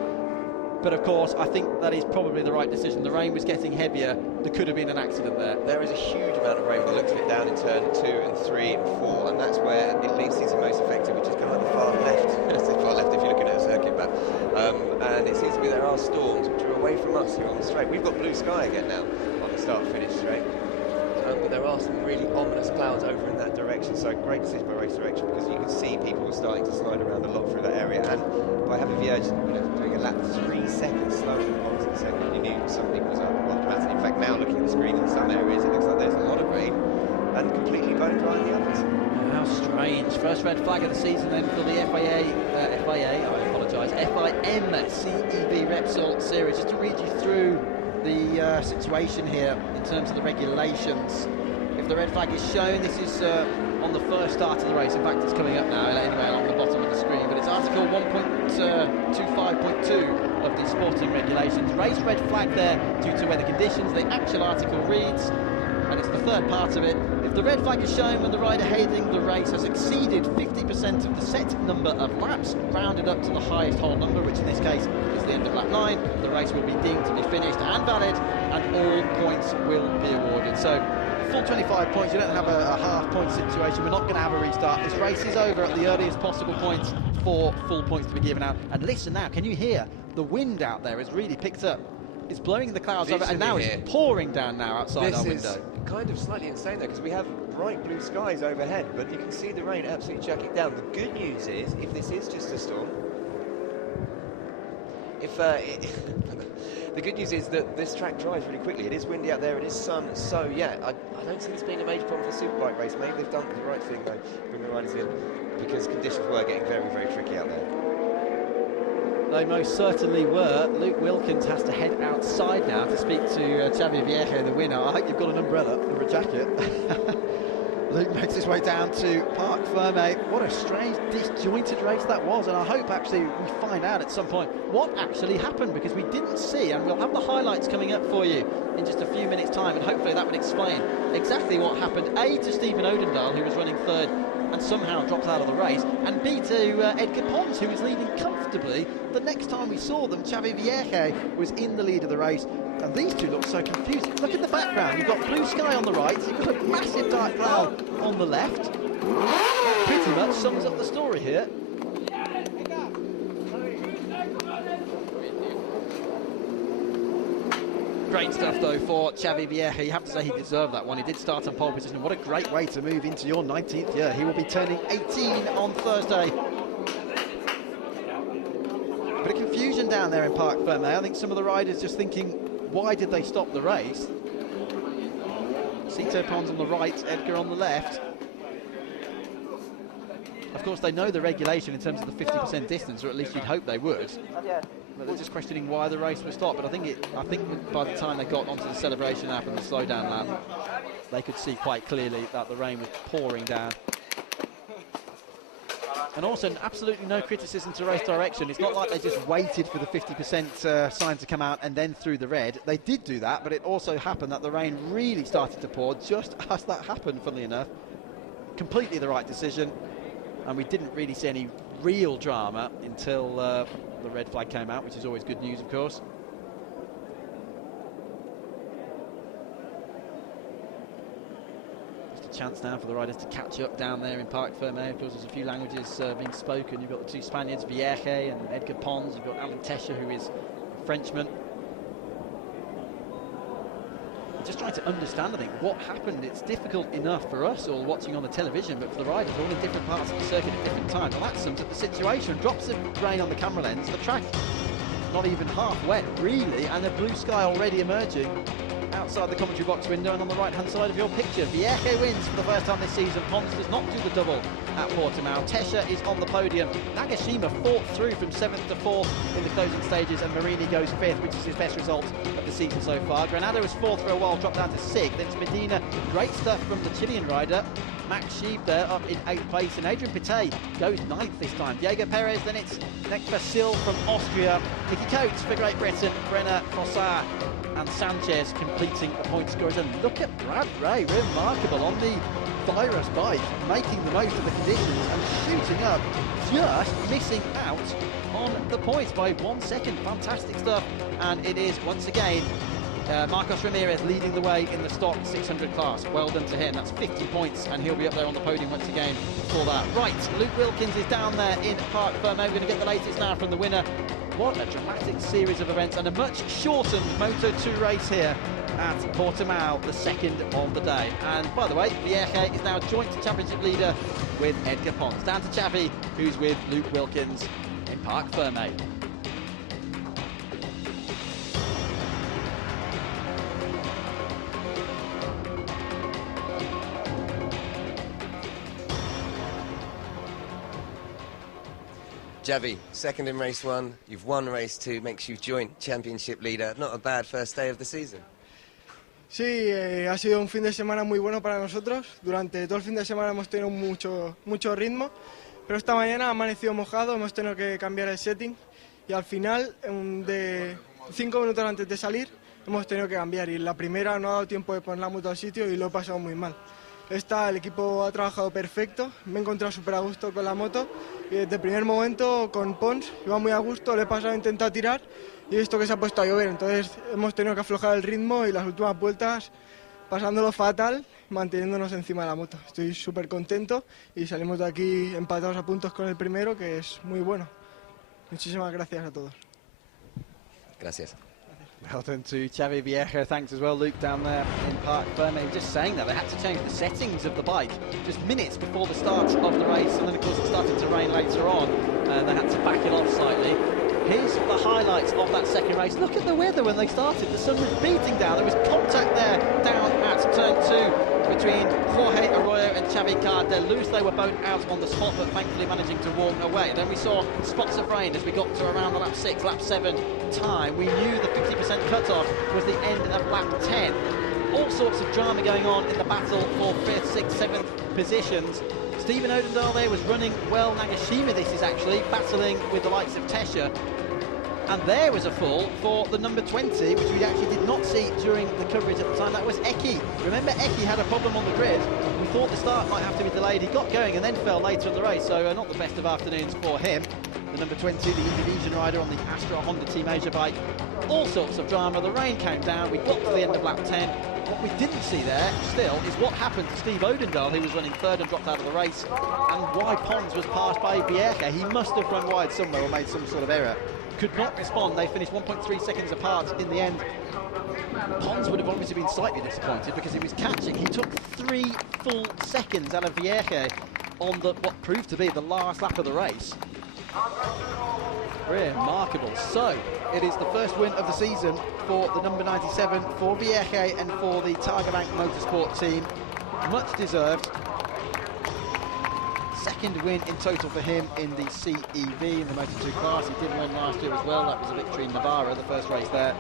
But of course, I think that is probably the right decision. The rain was getting heavier. There could have been an accident there. There is a huge amount of rain. We looked at it down in turn 2 and 3 and 4, and that's where it leads to the most effective, which is kind of the far left. It's the far left if you're looking at a circuit map. And it seems to be there are storms which are away from us here on the straight. We've got blue sky again now on the start-finish straight. But there are some really ominous clouds over in that direction, so great decision by race direction, because you can see people starting to slide around a lot through that area, and by having Vierge doing a lap 3 seconds slower than Pons in the second, you knew something was up. Well, dramatic. In fact, now looking at the screen and first red flag of the season then for the FIM CEV Repsol series. Just to read you through the situation here in terms of the regulations. If the red flag is shown, this is on the first start of the race. In fact, it's coming up now, anyway, along the bottom of the screen. But it's Article 1.25.2 of the sporting regulations. Race red flag there due to weather conditions. The actual article reads, and it's the third part of it, if the red flag is shown when the rider heading the race has exceeded 50% of the set number of laps, rounded up to the highest whole number, which in this case is the end of lap 9, the race will be deemed to be finished and valid, and all points will be awarded. So, full 25 points, you don't have a half-point situation. We're not going to have a restart. This race is over at the earliest possible points for full points to be given out. And listen now, can you hear the wind out there has really picked up? It's blowing the clouds over, and now it's pouring down now outside our window. This is kind of slightly insane though, because we have bright blue skies overhead, but you can see the rain absolutely chucking down. The good news is, if this is just a storm, the good news is that this track dries really quickly. It is windy out there, it is sun, so yeah, I don't see this being a major problem for a superbike race. Maybe they've done the right thing though, bringing the riders in, because conditions were getting very, very tricky out there. They most certainly were. Luke Wilkins has to head outside now to speak to Xavi Viejo, the winner. I hope you've got an umbrella or a jacket. Luke makes his way down to Parc Ferme. What a strange, disjointed race that was, and I hope actually we find out at some point what actually happened, because we didn't see, and we'll have the highlights coming up for you in just a few minutes' time, and hopefully that would explain exactly what happened, A, to Stephen Odendahl, who was running third and somehow drops out of the race, and B, to Edgar Pons, who was leading comfortably. The next time we saw them, Xavi Viejo was in the lead of the race, and these two look so confused. Look at the background, you've got blue sky on the right, you've got a massive dark cloud on the left. That pretty much sums up the story here. Great stuff though for Xavi Viejo. You have to say he deserved that one. He did start on pole position. What a great way to move into your 19th year. He will be turning 18 on Thursday. Bit of confusion down there in Parc Ferme. I think some of the riders just thinking, why did they stop the race? Cito Pons on the right, Edgar on the left. Of course, they know the regulation in terms of the 50% distance, or at least you'd hope they would. But they're just questioning why the race was stopped. But I think by the time they got onto the celebration lap and the slowdown lap, they could see quite clearly that the rain was pouring down. And also, absolutely no criticism to race direction. It's not like they just waited for the 50% sign to come out and then threw the red. They did do that, but it also happened that the rain really started to pour just as that happened, funnily enough. Completely the right decision. And we didn't really see any real drama until the red flag came out, which is always good news, of course. Just a chance now for the riders to catch up down there in Parc Ferme. Of course, there's a few languages being spoken. You've got the two Spaniards, Viejo and Edgar Pons. You've got Alan Tescher, who is a Frenchman. Just trying to understand, I think, what happened. It's difficult enough for us all watching on the television, but for the riders all in different parts of the circuit at different times. And that sums up the situation. Drops of rain on the camera lens. The track not even half wet, really, and a blue sky already emerging outside the commentary box window and on the right-hand side of your picture. Viejo wins for the first time this season. Pons does not do the double at Portimao. Tescher is on the podium. Nagashima fought through from 7th to 4th in the closing stages, and Marini goes 5th, which is his best result of the season so far. Granado was 4th for a while, dropped down to 6th. Then it's Medina. Great stuff from the Chilean rider. Max Scheib there up in 8th place, and Adrian Pittet goes 9th this time. Diego Perez, then it's next for Sil from Austria. Nicky Coates for Great Britain. Brenner, Fossard and Sanchez completing the point scorers. And look at Brad Ray, remarkable on the virus bike, making the most of the conditions and shooting up, just missing out on the points by 1 second. Fantastic stuff. And it is once again Marcos Ramirez leading the way in the stock 600 class. Well done to him. That's 50 points, and he'll be up there on the podium once again for that. Right, Luke Wilkins is down there in Parc Ferme. We're going to get the latest now from the winner. What a dramatic series of events, and a much shortened Moto2 race here at Portimao, the second of the day. And by the way, Viejo is now joint championship leader with Edgar Pons. Down to Xavi, who's with Luke Wilkins in Parc Ferme. Javi, second in race 1, you've won race 2, makes you joint championship leader. Not a bad first day of the season. Sí, ha sido un fin de semana muy bueno para nosotros. Durante todo el fin de semana hemos tenido mucho ritmo, pero esta mañana ha amanecido mojado, hemos tenido que cambiar el setting y al final, de 5 minutos antes de salir, hemos tenido que cambiar y la primera no ha dado tiempo de poner la moto al sitio y lo he pasado muy mal. El equipo ha trabajado perfecto, me he encontrado súper a gusto con la moto y desde el primer momento con Pons iba muy a gusto, le he pasado, he intentado tirar y he visto que se ha puesto a llover, entonces hemos tenido que aflojar el ritmo y las últimas vueltas pasándolo fatal, manteniéndonos encima de la moto. Estoy súper contento y salimos de aquí empatados a puntos con el primero, que es muy bueno. Muchísimas gracias a todos. Gracias. Well done to Xavi Viejo. Thanks as well, Luke, down there in Park Ferme. Just saying that they had to change the settings of the bike just minutes before the start of the race, and then of course it started to rain later on and they had to back it off slightly. Here's the highlights of that second race. Look at the weather when they started. The sun was beating down. There was contact there down at turn 2 between Jorge Arroyo and Xavi Cardeluz. They were both out on the spot, but thankfully managing to walk away. Then we saw spots of rain as we got to around the lap 6, lap 7 time. We knew the 50% cut-off was the end of lap 10. All sorts of drama going on in the battle for 5th, 6th, 7th positions. Stephen Odendahl there was running well. Nagashima, this is actually battling with the likes of Tesha. And there was a fall for the number 20, which we actually did not see during the coverage at the time. That was Eki. Remember, Eki had a problem on the grid. We thought the start might have to be delayed. He got going and then fell later in the race, so not the best of afternoons for him. The number 20, the Indonesian rider on the Astra Honda Team Asia bike. All sorts of drama. The rain came down. We got to the end of lap 10. What we didn't see there, still, is what happened to Steve Odendahl, who was running third and dropped out of the race, and why Pons was passed by Vieja. He must have run wide somewhere or made some sort of error. Could not respond. They finished 1.3 seconds apart in the end. Pons would have obviously been slightly disappointed because he was catching. He took 3 full seconds out of Vieja on what proved to be the last lap of the race. Remarkable. So, it is the first win of the season for the number 97, for Vieja and for the Targabank Motorsport team. Much deserved. Second win in total for him in the CEV in the Moto2 class. He did one last year as well. That was a victory in Navarra, the first race there.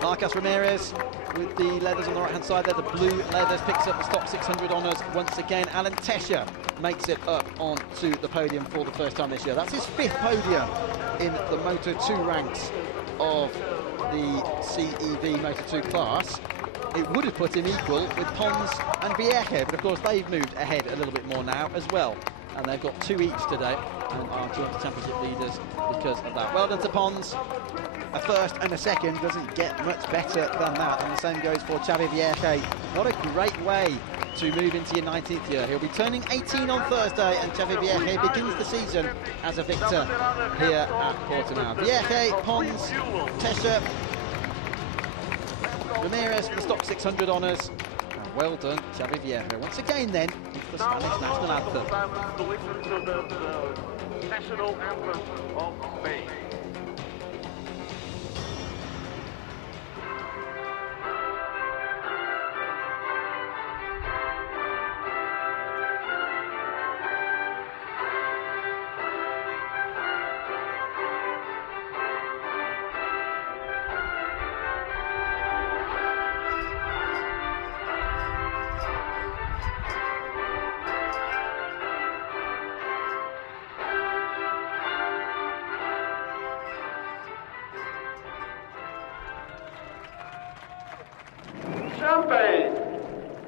Marcos Ramirez with the leathers on the right-hand side there, the blue leathers, picks up the Stock 600 honours once again. Alan Tesha makes it up onto the podium for the first time this year. That's his 5th podium in the Moto2 ranks of the CEV Moto2 class. It would have put him equal with Pons and Vieja, but of course they've moved ahead a little bit more now as well. And they've got 2 each today and are joint championship leaders because of that. Well done to Pons. A first and a second doesn't get much better than that, and the same goes for Xavi Vieja. What a great way to move into your 19th year. He'll be turning 18 on Thursday, and Xavi Vieja begins the season as a victor here at Portimao. Vieja, Pons, Tesha, Ramirez for the Stock 600 honours. And well done, Xavi Vieja. Once again then, it's the Spanish national anthem. To listen to the national anthem of Spain.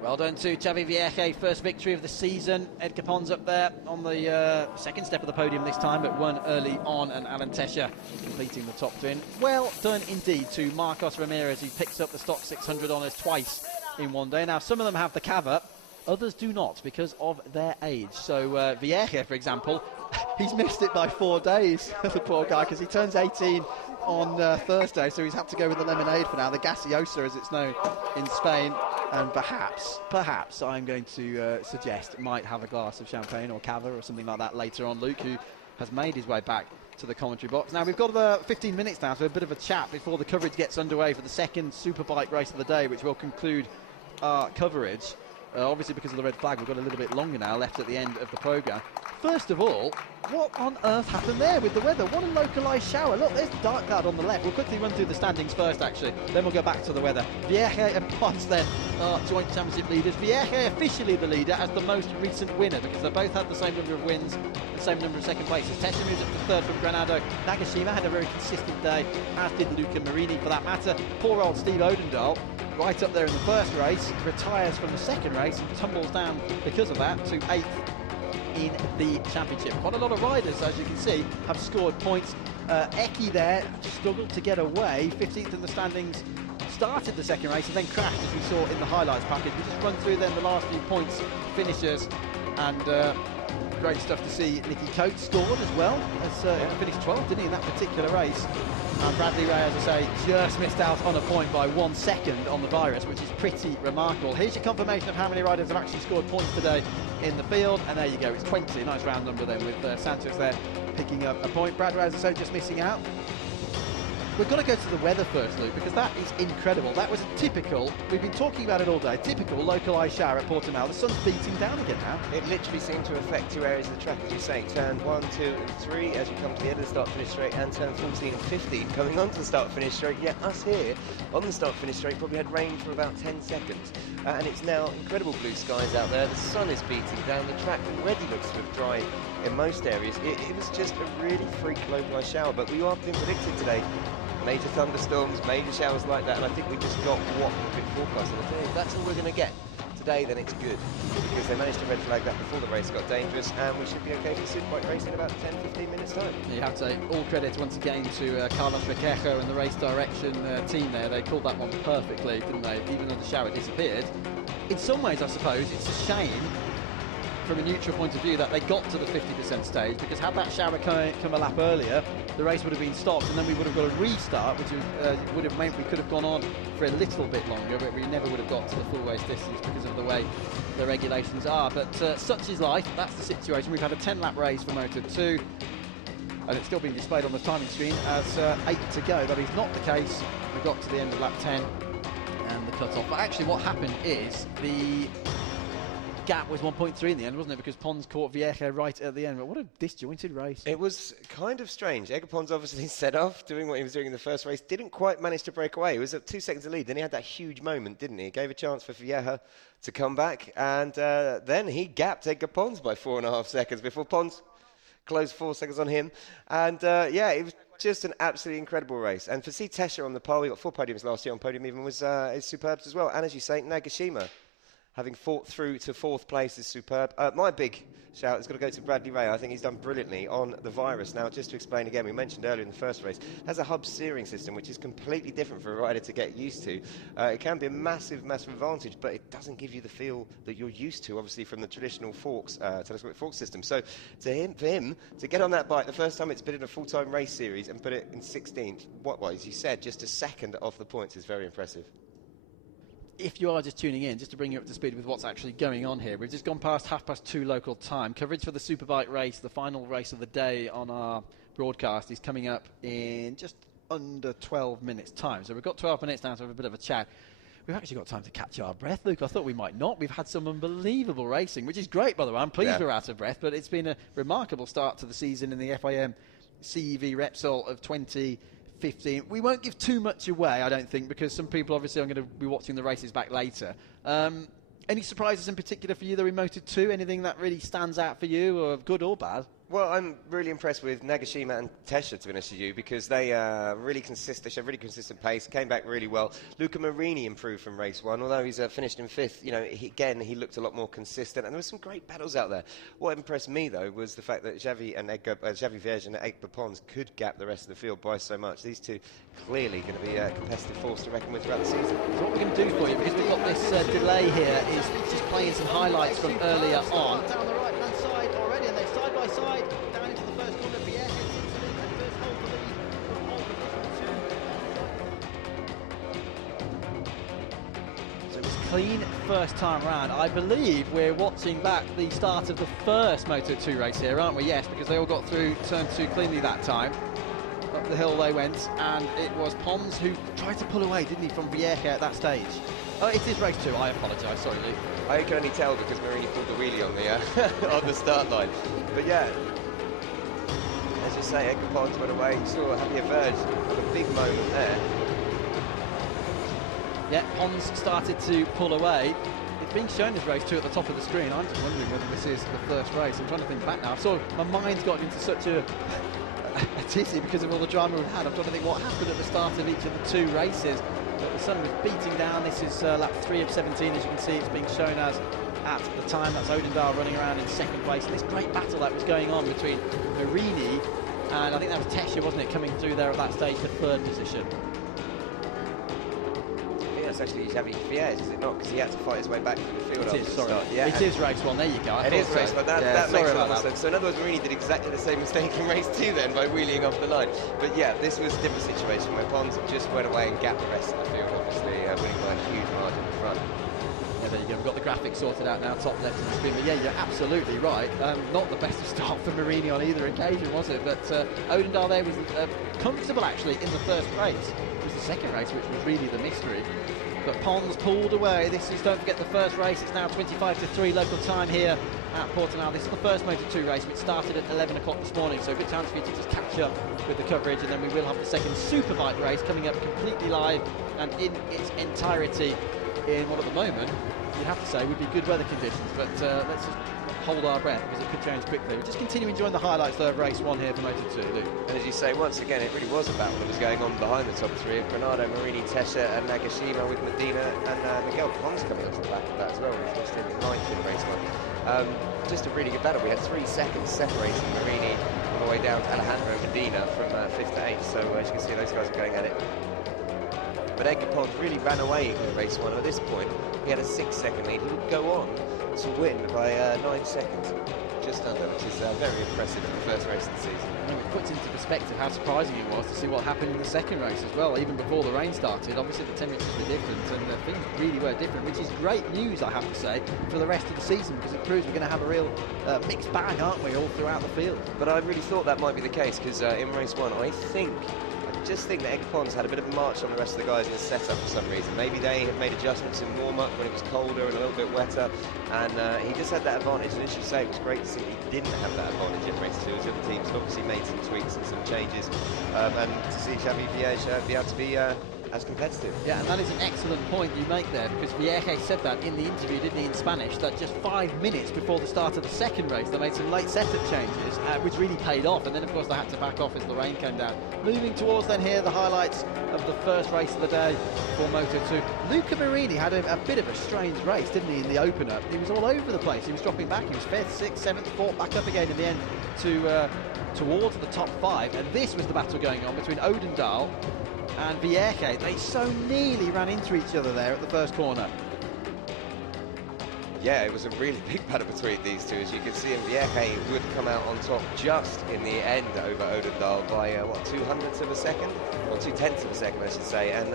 Well done to Xavi Vieja, first victory of the season. Edgar Pons up there on the second step of the podium this time, but won early on, and Alan Tesha completing the top 10. Well done indeed to Marcos Ramirez, who picks up the Stock 600 honours twice in one day. Now, some of them have the cav up, others do not because of their age. So Vieja, for example, he's missed it by 4 days, the poor guy, because he turns 18 on Thursday, so he's had to go with the lemonade for now, the gaseosa as it's known in Spain, and perhaps I'm going to suggest might have a glass of champagne or cava or something like that later on. Luke, who has made his way back to the commentary box. Now, we've got 15 minutes now, so a bit of a chat before the coverage gets underway for the second Superbike race of the day, which will conclude our coverage. Obviously, because of the red flag, we've got a little bit longer now left at the end of the programme. First of all, what on earth happened there with the weather? What a localised shower. Look, there's dark cloud on the left. We'll quickly run through the standings first, actually. Then we'll go back to the weather. Vieja and Pons then are joint championship leaders. Vieja officially the leader as the most recent winner because they both had the same number of wins and the same number of second places. Tesha moves up to third from Granado. Nagashima had a very consistent day, as did Luca Marini for that matter. Poor old Steve Odendahl, right up there in the first race, retires from the second race and tumbles down because of that to 8th in the championship. Quite a lot of riders, as you can see, have scored points. Eki there struggled to get away, 15th in the standings, started the second race and then crashed, as we saw in the highlights package. We just run through then the last few points finishers, and great stuff to see. Nicky Coates scored as well, as finished 12th, didn't he, in that particular race. And Bradley Ray, as I say, just missed out on a point by 1 second on the virus, which is pretty remarkable. Here's your confirmation of how many riders have actually scored points today in the field, and there you go, it's 20, nice round number then with Sanchez there picking up a point. Brad Ray, as I say, just missing out. We've got to go to the weather first, Luke, because that is incredible. That was a typical, we've been talking about it all day, typical localised shower at Portimao. The sun's beating down again now. It literally seemed to affect 2 areas of the track, as you say, turn 1, 2 and 3 as you come to the end of the start-finish straight, and turn 14 and 15 coming onto the start-finish straight. Yet us here on the start-finish straight probably had rain for about 10 seconds. And it's now incredible blue skies out there. The sun is beating down. The track already looks to have dried in most areas. It was just a really freak localised shower, but we are being predicted today. Major thunderstorms, major showers like that, and I think we just got what we've been forecasting. I tell you, if that's all we're going to get today, then it's good, because they managed to red flag that before the race got dangerous, and we should be okay for the Superbike race in about 10-15 minutes time. You have to say all credit once again to Carlos Requejo and the race direction team there. They called that one perfectly, didn't they, even though the shower disappeared. In some ways, I suppose, it's a shame from a neutral point of view that they got to the 50% stage, because had that shower come a lap earlier, the race would have been stopped and then we would have got a restart, which would have meant we could have gone on for a little bit longer, but we never would have got to the full race distance because of the way the regulations are. But such is life, that's the situation. We've had a 10-lap race for Moto2 and it's still being displayed on the timing screen as 8 to go. That is not the case. We got to the end of lap 10 and the cut-off. But actually what happened is the gap was 1.3 in the end, wasn't it? Because Pons caught Vieja right at the end. But what a disjointed race. It was kind of strange. Edgar Pons obviously set off, doing what he was doing in the first race. Didn't quite manage to break away. He was at 2 seconds of lead. Then he had that huge moment, didn't he? He gave a chance for Vieja to come back. And then he gapped Edgar Pons by 4.5 seconds before Pons closed 4 seconds on him. And yeah, it was just an absolutely incredible race. And to see Tesha on the pole, he got 4 podiums last year on podium even, was is superb as well. And as you say, Nagashima, having fought through to 4th place, is superb. My big shout has got to go to Bradley Ray. I think he's done brilliantly on the virus. Now, just to explain again, we mentioned earlier in the first race, it has a hub steering system, which is completely different for a rider to get used to. It can be a massive, massive advantage, but it doesn't give you the feel that you're used to, obviously, from the traditional forks, telescopic fork system. So for him to get on that bike, the first time it's been in a full-time race series and put it in 16th, as you said, just a second off the points is very impressive. If you are just tuning in, just to bring you up to speed with what's actually going on here, we've just gone past 2:30 local time. Coverage for the Superbike race, the final race of the day on our broadcast, is coming up in just under 12 minutes' time. So we've got 12 minutes now to have a bit of a chat. We've actually got time to catch our breath, Luke. I thought we might not. We've had some unbelievable racing, which is great, by the way. I'm pleased we're out of breath, but it's been a remarkable start to the season in the FIM CEV Repsol of 2015. We won't give too much away, I don't think, because some people obviously are going to be watching the races back later. Any surprises in particular for you, though, in Moto2? Anything that really stands out for you, or good or bad? Well, I'm really impressed with Nagashima and Tesha, to be honest with you, because they are really consistent. They show really consistent pace, came back really well. Luca Marini improved from race 1, although he's finished in 5th. You know, he looked a lot more consistent, and there were some great battles out there. What impressed me, though, was the fact that Xavi Vierge and Edgar Pons could gap the rest of the field by so much. These two clearly going to be a competitive force to reckon with throughout the season. So what we're going to do for you, because we've got this delay here, is just playing some highlights from earlier on. Down the right-hand side already, and they're side by side down into the first corner. Vieja into the lead and first hold the lead from pole position to. So it was clean first time round. I believe we're watching back the start of the first Moto2 race here, aren't we? Yes, because they all got through turn 2 cleanly that time. up the hill they went, and it was Pons who tried to pull away, didn't he, from Vieja at that stage. Oh, it is race 2, I apologise, sorry Luke. I can only tell because Marini pulled the wheelie on the on the start line. But yeah, as you say, Edgar Pons went away. You saw Javier Verge have a big moment there. Yeah, Pons started to pull away. It's being shown as race 2 at the top of the screen. I'm just wondering whether this is the first race. I'm trying to think back now. My mind's gotten into such a tizzy because of all the drama we've had. I'm trying to think what happened at the start of each of the 2 races. But the sun was beating down. This is lap 3 of 17, as you can see. It's being shown as at the time. That's Odendaal running around in second place. And this great battle that was going on between Marini and I think that was Tesha, wasn't it, coming through there at that stage for 3rd position. It's actually Javi Fies, is it not? Because he had to fight his way back from the field. It is, sorry. Yeah, it is race 1, there you go. It is race 1, that makes a lot of that. sense. So in other words, Marini did exactly the same mistake in race 2 then by wheeling off the line. But yeah, this was a different situation where Pons just went away and gapped the rest of the field, obviously, winning by a huge margin in front. Yeah, there you go. We've got the graphics sorted out now, top left of the screen. But yeah, you're absolutely right. Not the best of start for Marini on either occasion, was it? But Odendaal there was comfortable actually in the first race. It was the second race which was really the mystery. But Pons pulled away. This is, don't forget, the first race. It's now 25-3 local time here at Portimao. This is the first Moto2 race, which started at 11 o'clock this morning. So a good chance for you to just catch up with the coverage. And then we will have the second Superbike race coming up completely live and in its entirety in what at the moment you'd have to say would be good weather conditions. But let's just hold our breath because it could change quickly. We'll just continue enjoying the highlights though of race 1 here for Moto2, Luke. And as you say, once again, it really was a battle that was going on behind the top 3 of Granado, Marini, Tesha and Nagashima, with Medina and Miguel Pons coming up to the back of that as well. We finished in 9th in race 1. Just a really good battle. We had 3 seconds separating Marini all the way down to Alejandro and Medina from 5th to 8th. So as you can see, those guys are going at it. But Edgar Pons really ran away in race 1. At this point, he had a 6-second lead. He would go on to win by 9 seconds, just under, which is very impressive in the first race of the season. And it puts into perspective how surprising it was to see what happened in the second race as well, even before the rain started. Obviously the temperatures were different and things really were different, which is great news, I have to say, for the rest of the season, because it proves we're going to have a real mixed bag, aren't we, all throughout the field. But I really thought that might be the case, because in race 1, I just think that Edgar Pons had a bit of a march on the rest of the guys in the setup for some reason. Maybe they had made adjustments in warm-up when it was colder and a little bit wetter, and he just had that advantage. And as you say, it was great to see he didn't have that advantage in race 2, as other teams had obviously made some tweaks and some changes, and to see Xavi Vieja be able to be as competitive. Yeah, and that is an excellent point you make there, because Vieja said that in the interview, didn't he, in Spanish, that just 5 minutes before the start of the second race they made some late setup changes, which really paid off, and then of course they had to back off as the rain came down. Moving towards then here, the highlights of the first race of the day for Moto2. Luca Marini had a bit of a strange race, didn't he, in the opener? He was all over the place. He was dropping back. He was 5th, 6th, 7th, 4th, back up again in the end to towards the top 5, and this was the battle going on between Odendaal and Vieja. They so nearly ran into each other there at the first corner. Yeah, it was a really big battle between these two. As you can see, Vieja would come out on top just in the end over Odendaal by, what, 2/100ths of a second? Or 2/10ths of a second, I should say. And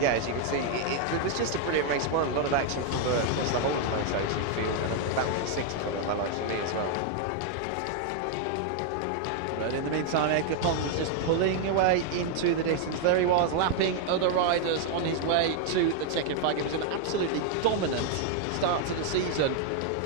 yeah, as you can see, it was just a brilliant race 1. A lot of action across the whole of the Moto2 field. And that was 6 of the highlights for me as well. But in the meantime, Edgar Pons was just pulling away into the distance. There he was, lapping other riders on his way to the checkered flag. It was an absolutely dominant start to the season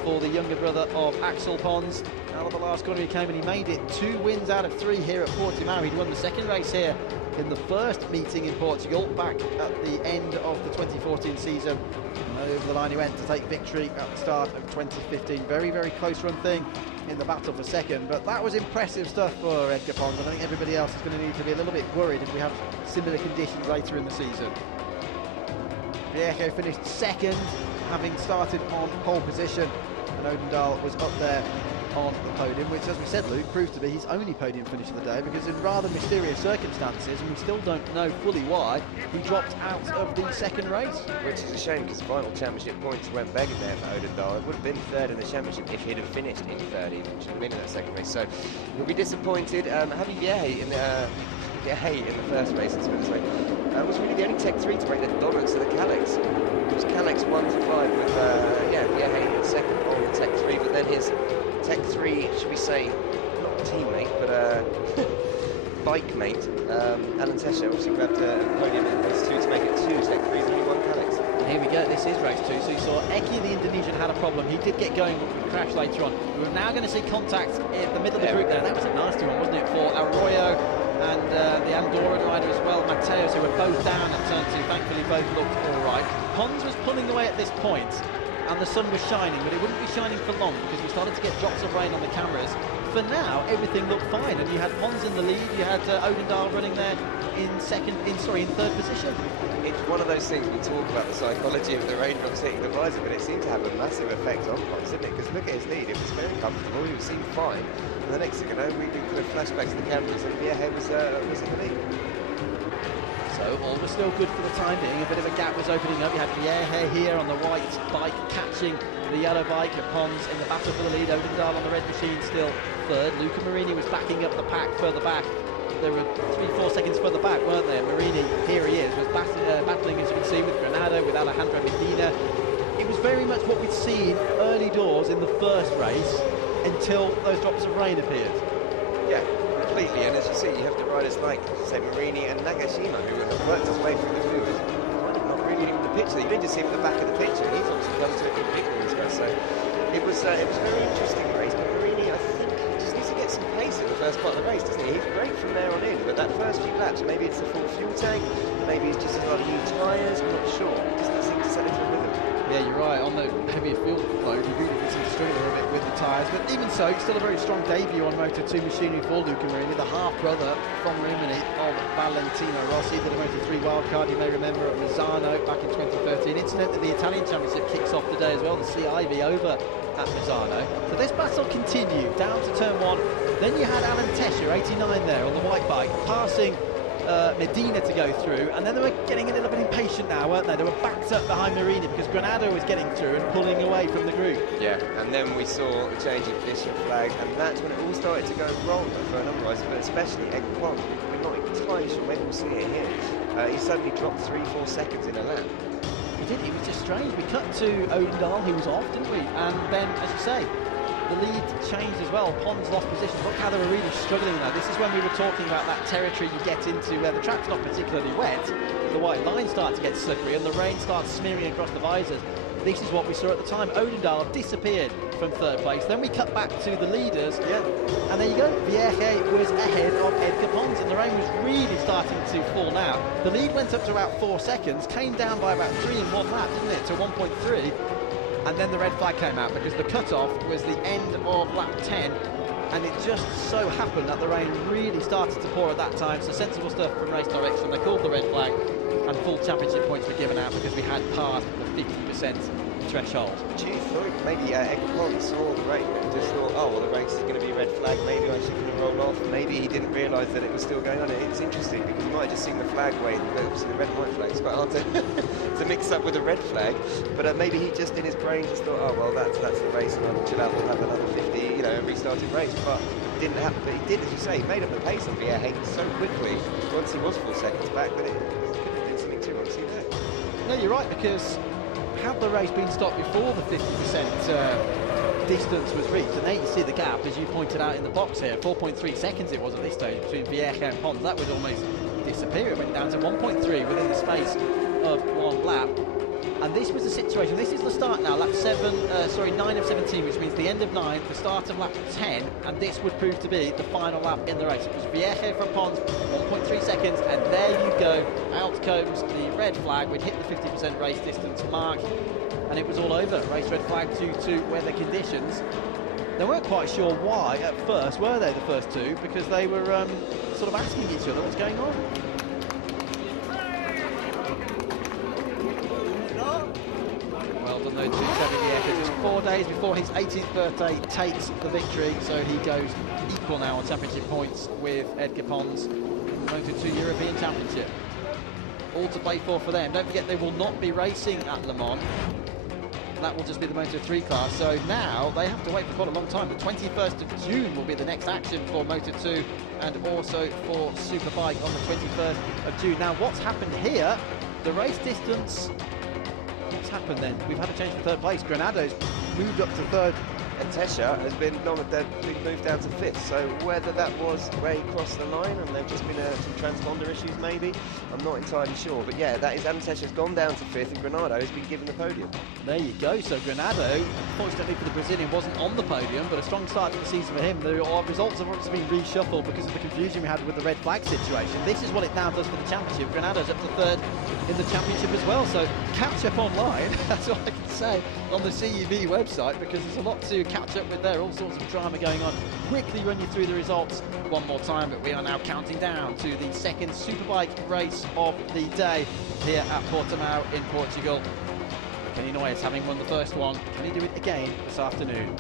for the younger brother of Axel Pons. Out of the last corner he came and he made it 2 wins out of 3 here at Portimao. He'd won the second race here in the first meeting in Portugal back at the end of the 2014 season. And over the line he went to take victory at the start of 2015. Very, very close run thing in the battle for second, but that was impressive stuff for Edgar Pons. I think everybody else is going to need to be a little bit worried if we have similar conditions later in the season. Vieja finished second, having started on pole position, and Odendaal was up there on the podium, which, as we said, Luke, proves to be his only podium finish of the day, because in rather mysterious circumstances, and we still don't know fully why, he dropped out of the second race. Which is a shame, because final championship points went begging there for Odendaal. It would have been 3rd in the championship if he'd have finished in 3rd, which would have been in that second race. So we'll be disappointed. Having Vieja in the first race, it's going to say, was really the only Tech 3 to break the dominance of the Calex. It was Calex 1 to 5 with Vieja in second on the Tech 3, but then his Tech 3, should we say, not teammate, but bike mate, Alan Tesher, obviously grabbed a podium in race 2 to make it 2 Tech 3s, and he won Calix. Here we go, this is race 2, so you saw Eki, the Indonesian, had a problem. He did get going with a crash later on. We're now going to see contact in the middle of the group there. That was a nasty one, wasn't it, for Arroyo and the Andorran rider as well, Mateos, who were both down at turn 2. Thankfully, both looked all right. Pons was pulling away at this point, and the sun was shining, but it wouldn't be shining for long because we started to get drops of rain on the cameras. For now, everything looked fine, and you had Pons in the lead. You had Odendaal running there in third position. It's one of those things we talk about, the psychology of the raindrops hitting the visor, but it seemed to have a massive effect on Pons, didn't it? Because look at his lead, it was very comfortable, he seemed fine, and the next thing you know, we could have flashbacks to the cameras, and Vieja was in the lead. So all was still good for the time being. A bit of a gap was opening up. You had Vieja here on the white bike catching the yellow bike. Pons in the battle for the lead. Odendaal on the red machine still third. Luca Marini was backing up the pack further back. There were 3-4 seconds further back, weren't there? Marini, here he is, was battling, as you can see, with Granado, with Alejandro Medina. It was very much what we'd seen early doors in the first race until those drops of rain appeared. Yeah, completely, and as you see, you have the riders like, say, Marini and Nagashima, who have worked his way through the field, not really in the picture. You didn't just see him at the back of the picture, he's obviously come to it completely in this race, so it was a very interesting race, but Marini, I think, just needs to get some pace in the first part of the race, doesn't he? He's great from there on in, but that first few laps, maybe it's the full fuel tank, maybe it's just a lot of new tyres, I'm not sure. He just doesn't seem to set it to a rhythm. Yeah, you're right, on the heavier fuel load, you really did seem to struggle a bit with the tyres, but even so, still a very strong debut on Moto2 machinery for Luca Marini, the half-brother from Rimini of Valentino Rossi, did a Moto3 wildcard, you may remember, at Misano back in 2013. Incidentally, the Italian Championship kicks off today as well, the CIV over at Misano. So this battle continued down to turn 1. Then you had Alan Tesher, 89 there on the white bike, passing Medina to go through, and then they were getting a little bit impatient now, weren't they? They were backed up behind Marini because Granado was getting through and pulling away from the group. Yeah, and then we saw the change in Fisher flag, and that's when it all started to go wrong for a number of riders, but especially Ekwon. We're not entirely sure, maybe we'll see it here. He suddenly dropped 3-4 seconds in a lap. He did, it was just strange. We cut to Odendaal, he was off, didn't we? And then, as you say, the lead changed as well. Pons lost position. Look how they were really struggling now. This is when we were talking about that territory you get into where the track's not particularly wet. The white lines start to get slippery and the rain starts smearing across the visors. This is what we saw at the time. Odendaal disappeared from third place. Then we cut back to the leaders. Yeah. And there you go. Vieja was ahead of Edgar Pons, and the rain was really starting to fall now. The lead went up to about 4 seconds, came down by about 3 in 1 lap, didn't it, to 1.3. And then the red flag came out because the cut-off was the end of lap 10, and it just so happened that the rain really started to pour at that time. So sensible stuff from race direction. They called the red flag, and full championship points were given out because we had passed the 50% threshold. Do you think maybe Ekwon saw the rain and just thought, oh, well, the race is going to be red flag, maybe I should roll off? Maybe he didn't realise that it was still going on. It's interesting because you might have just seen the flag wave, obviously the red and white flag. It's quite hard to mix up with the red flag, but maybe he just in his brain just thought, oh, well, that's the race, and I'll chill out, we'll have another 50, you know, restarted race. But it didn't happen. But he did, as you say, he made up the pace on Vieja so quickly once he was 4 seconds back that it could have been something too much. See there? No, you're right, because had the race been stopped before the 50% distance was reached, and there you see the gap, as you pointed out in the box here, 4.3 seconds it was at this stage between Vieja and Pons. That would almost disappear. It went down to 1.3 within the space of 1 lap. And this was the situation. This is the start now, lap 9 of 17, which means the end of 9, the start of lap 10, and this would prove to be the final lap in the race. It was Vieja from Pons, 1.3 seconds, and there you go. Out comes the red flag. We'd hit the 50% race distance mark, and it was all over. Race red flag due to weather conditions. They weren't quite sure why at first, were they, the first two? Because they were sort of asking each other what's going on. Just 4 days before his 18th birthday takes the victory, so he goes equal now on championship points with Edgar Pons, Moto2 European Championship. All to play for them. Don't forget they will not be racing at Le Mans. That will just be the Moto3 class, so now they have to wait for quite a long time. The 21st of June will be the next action for Moto2 and also for Superbike on the 21st of June. Now what's happened here, the race distance, what's happened then? We've had a change for third place. Granado's moved up to third And Tesha has been moved down to 5th. So whether that was Ray crossed the line and there've just been some transponder issues, maybe, I'm not entirely sure. But yeah, that is Adam Tesha's gone down to 5th, and Granado has been given the podium. There you go. So Granado, fortunately for the Brazilian, wasn't on the podium, but a strong start to the season for him. The results have obviously been reshuffled because of the confusion we had with the red flag situation. This is what it now does for the championship. Granado's up to 3rd in the championship as well. So catch up online. That's all I can say on the CEV website, because there's a lot to catch up with there. All sorts of drama going on. Quickly run you through the results one more time, but we are now counting down to the second superbike race of the day here at Portimao in Portugal. Kenny Noyes, having won the first one, can he do it again this afternoon?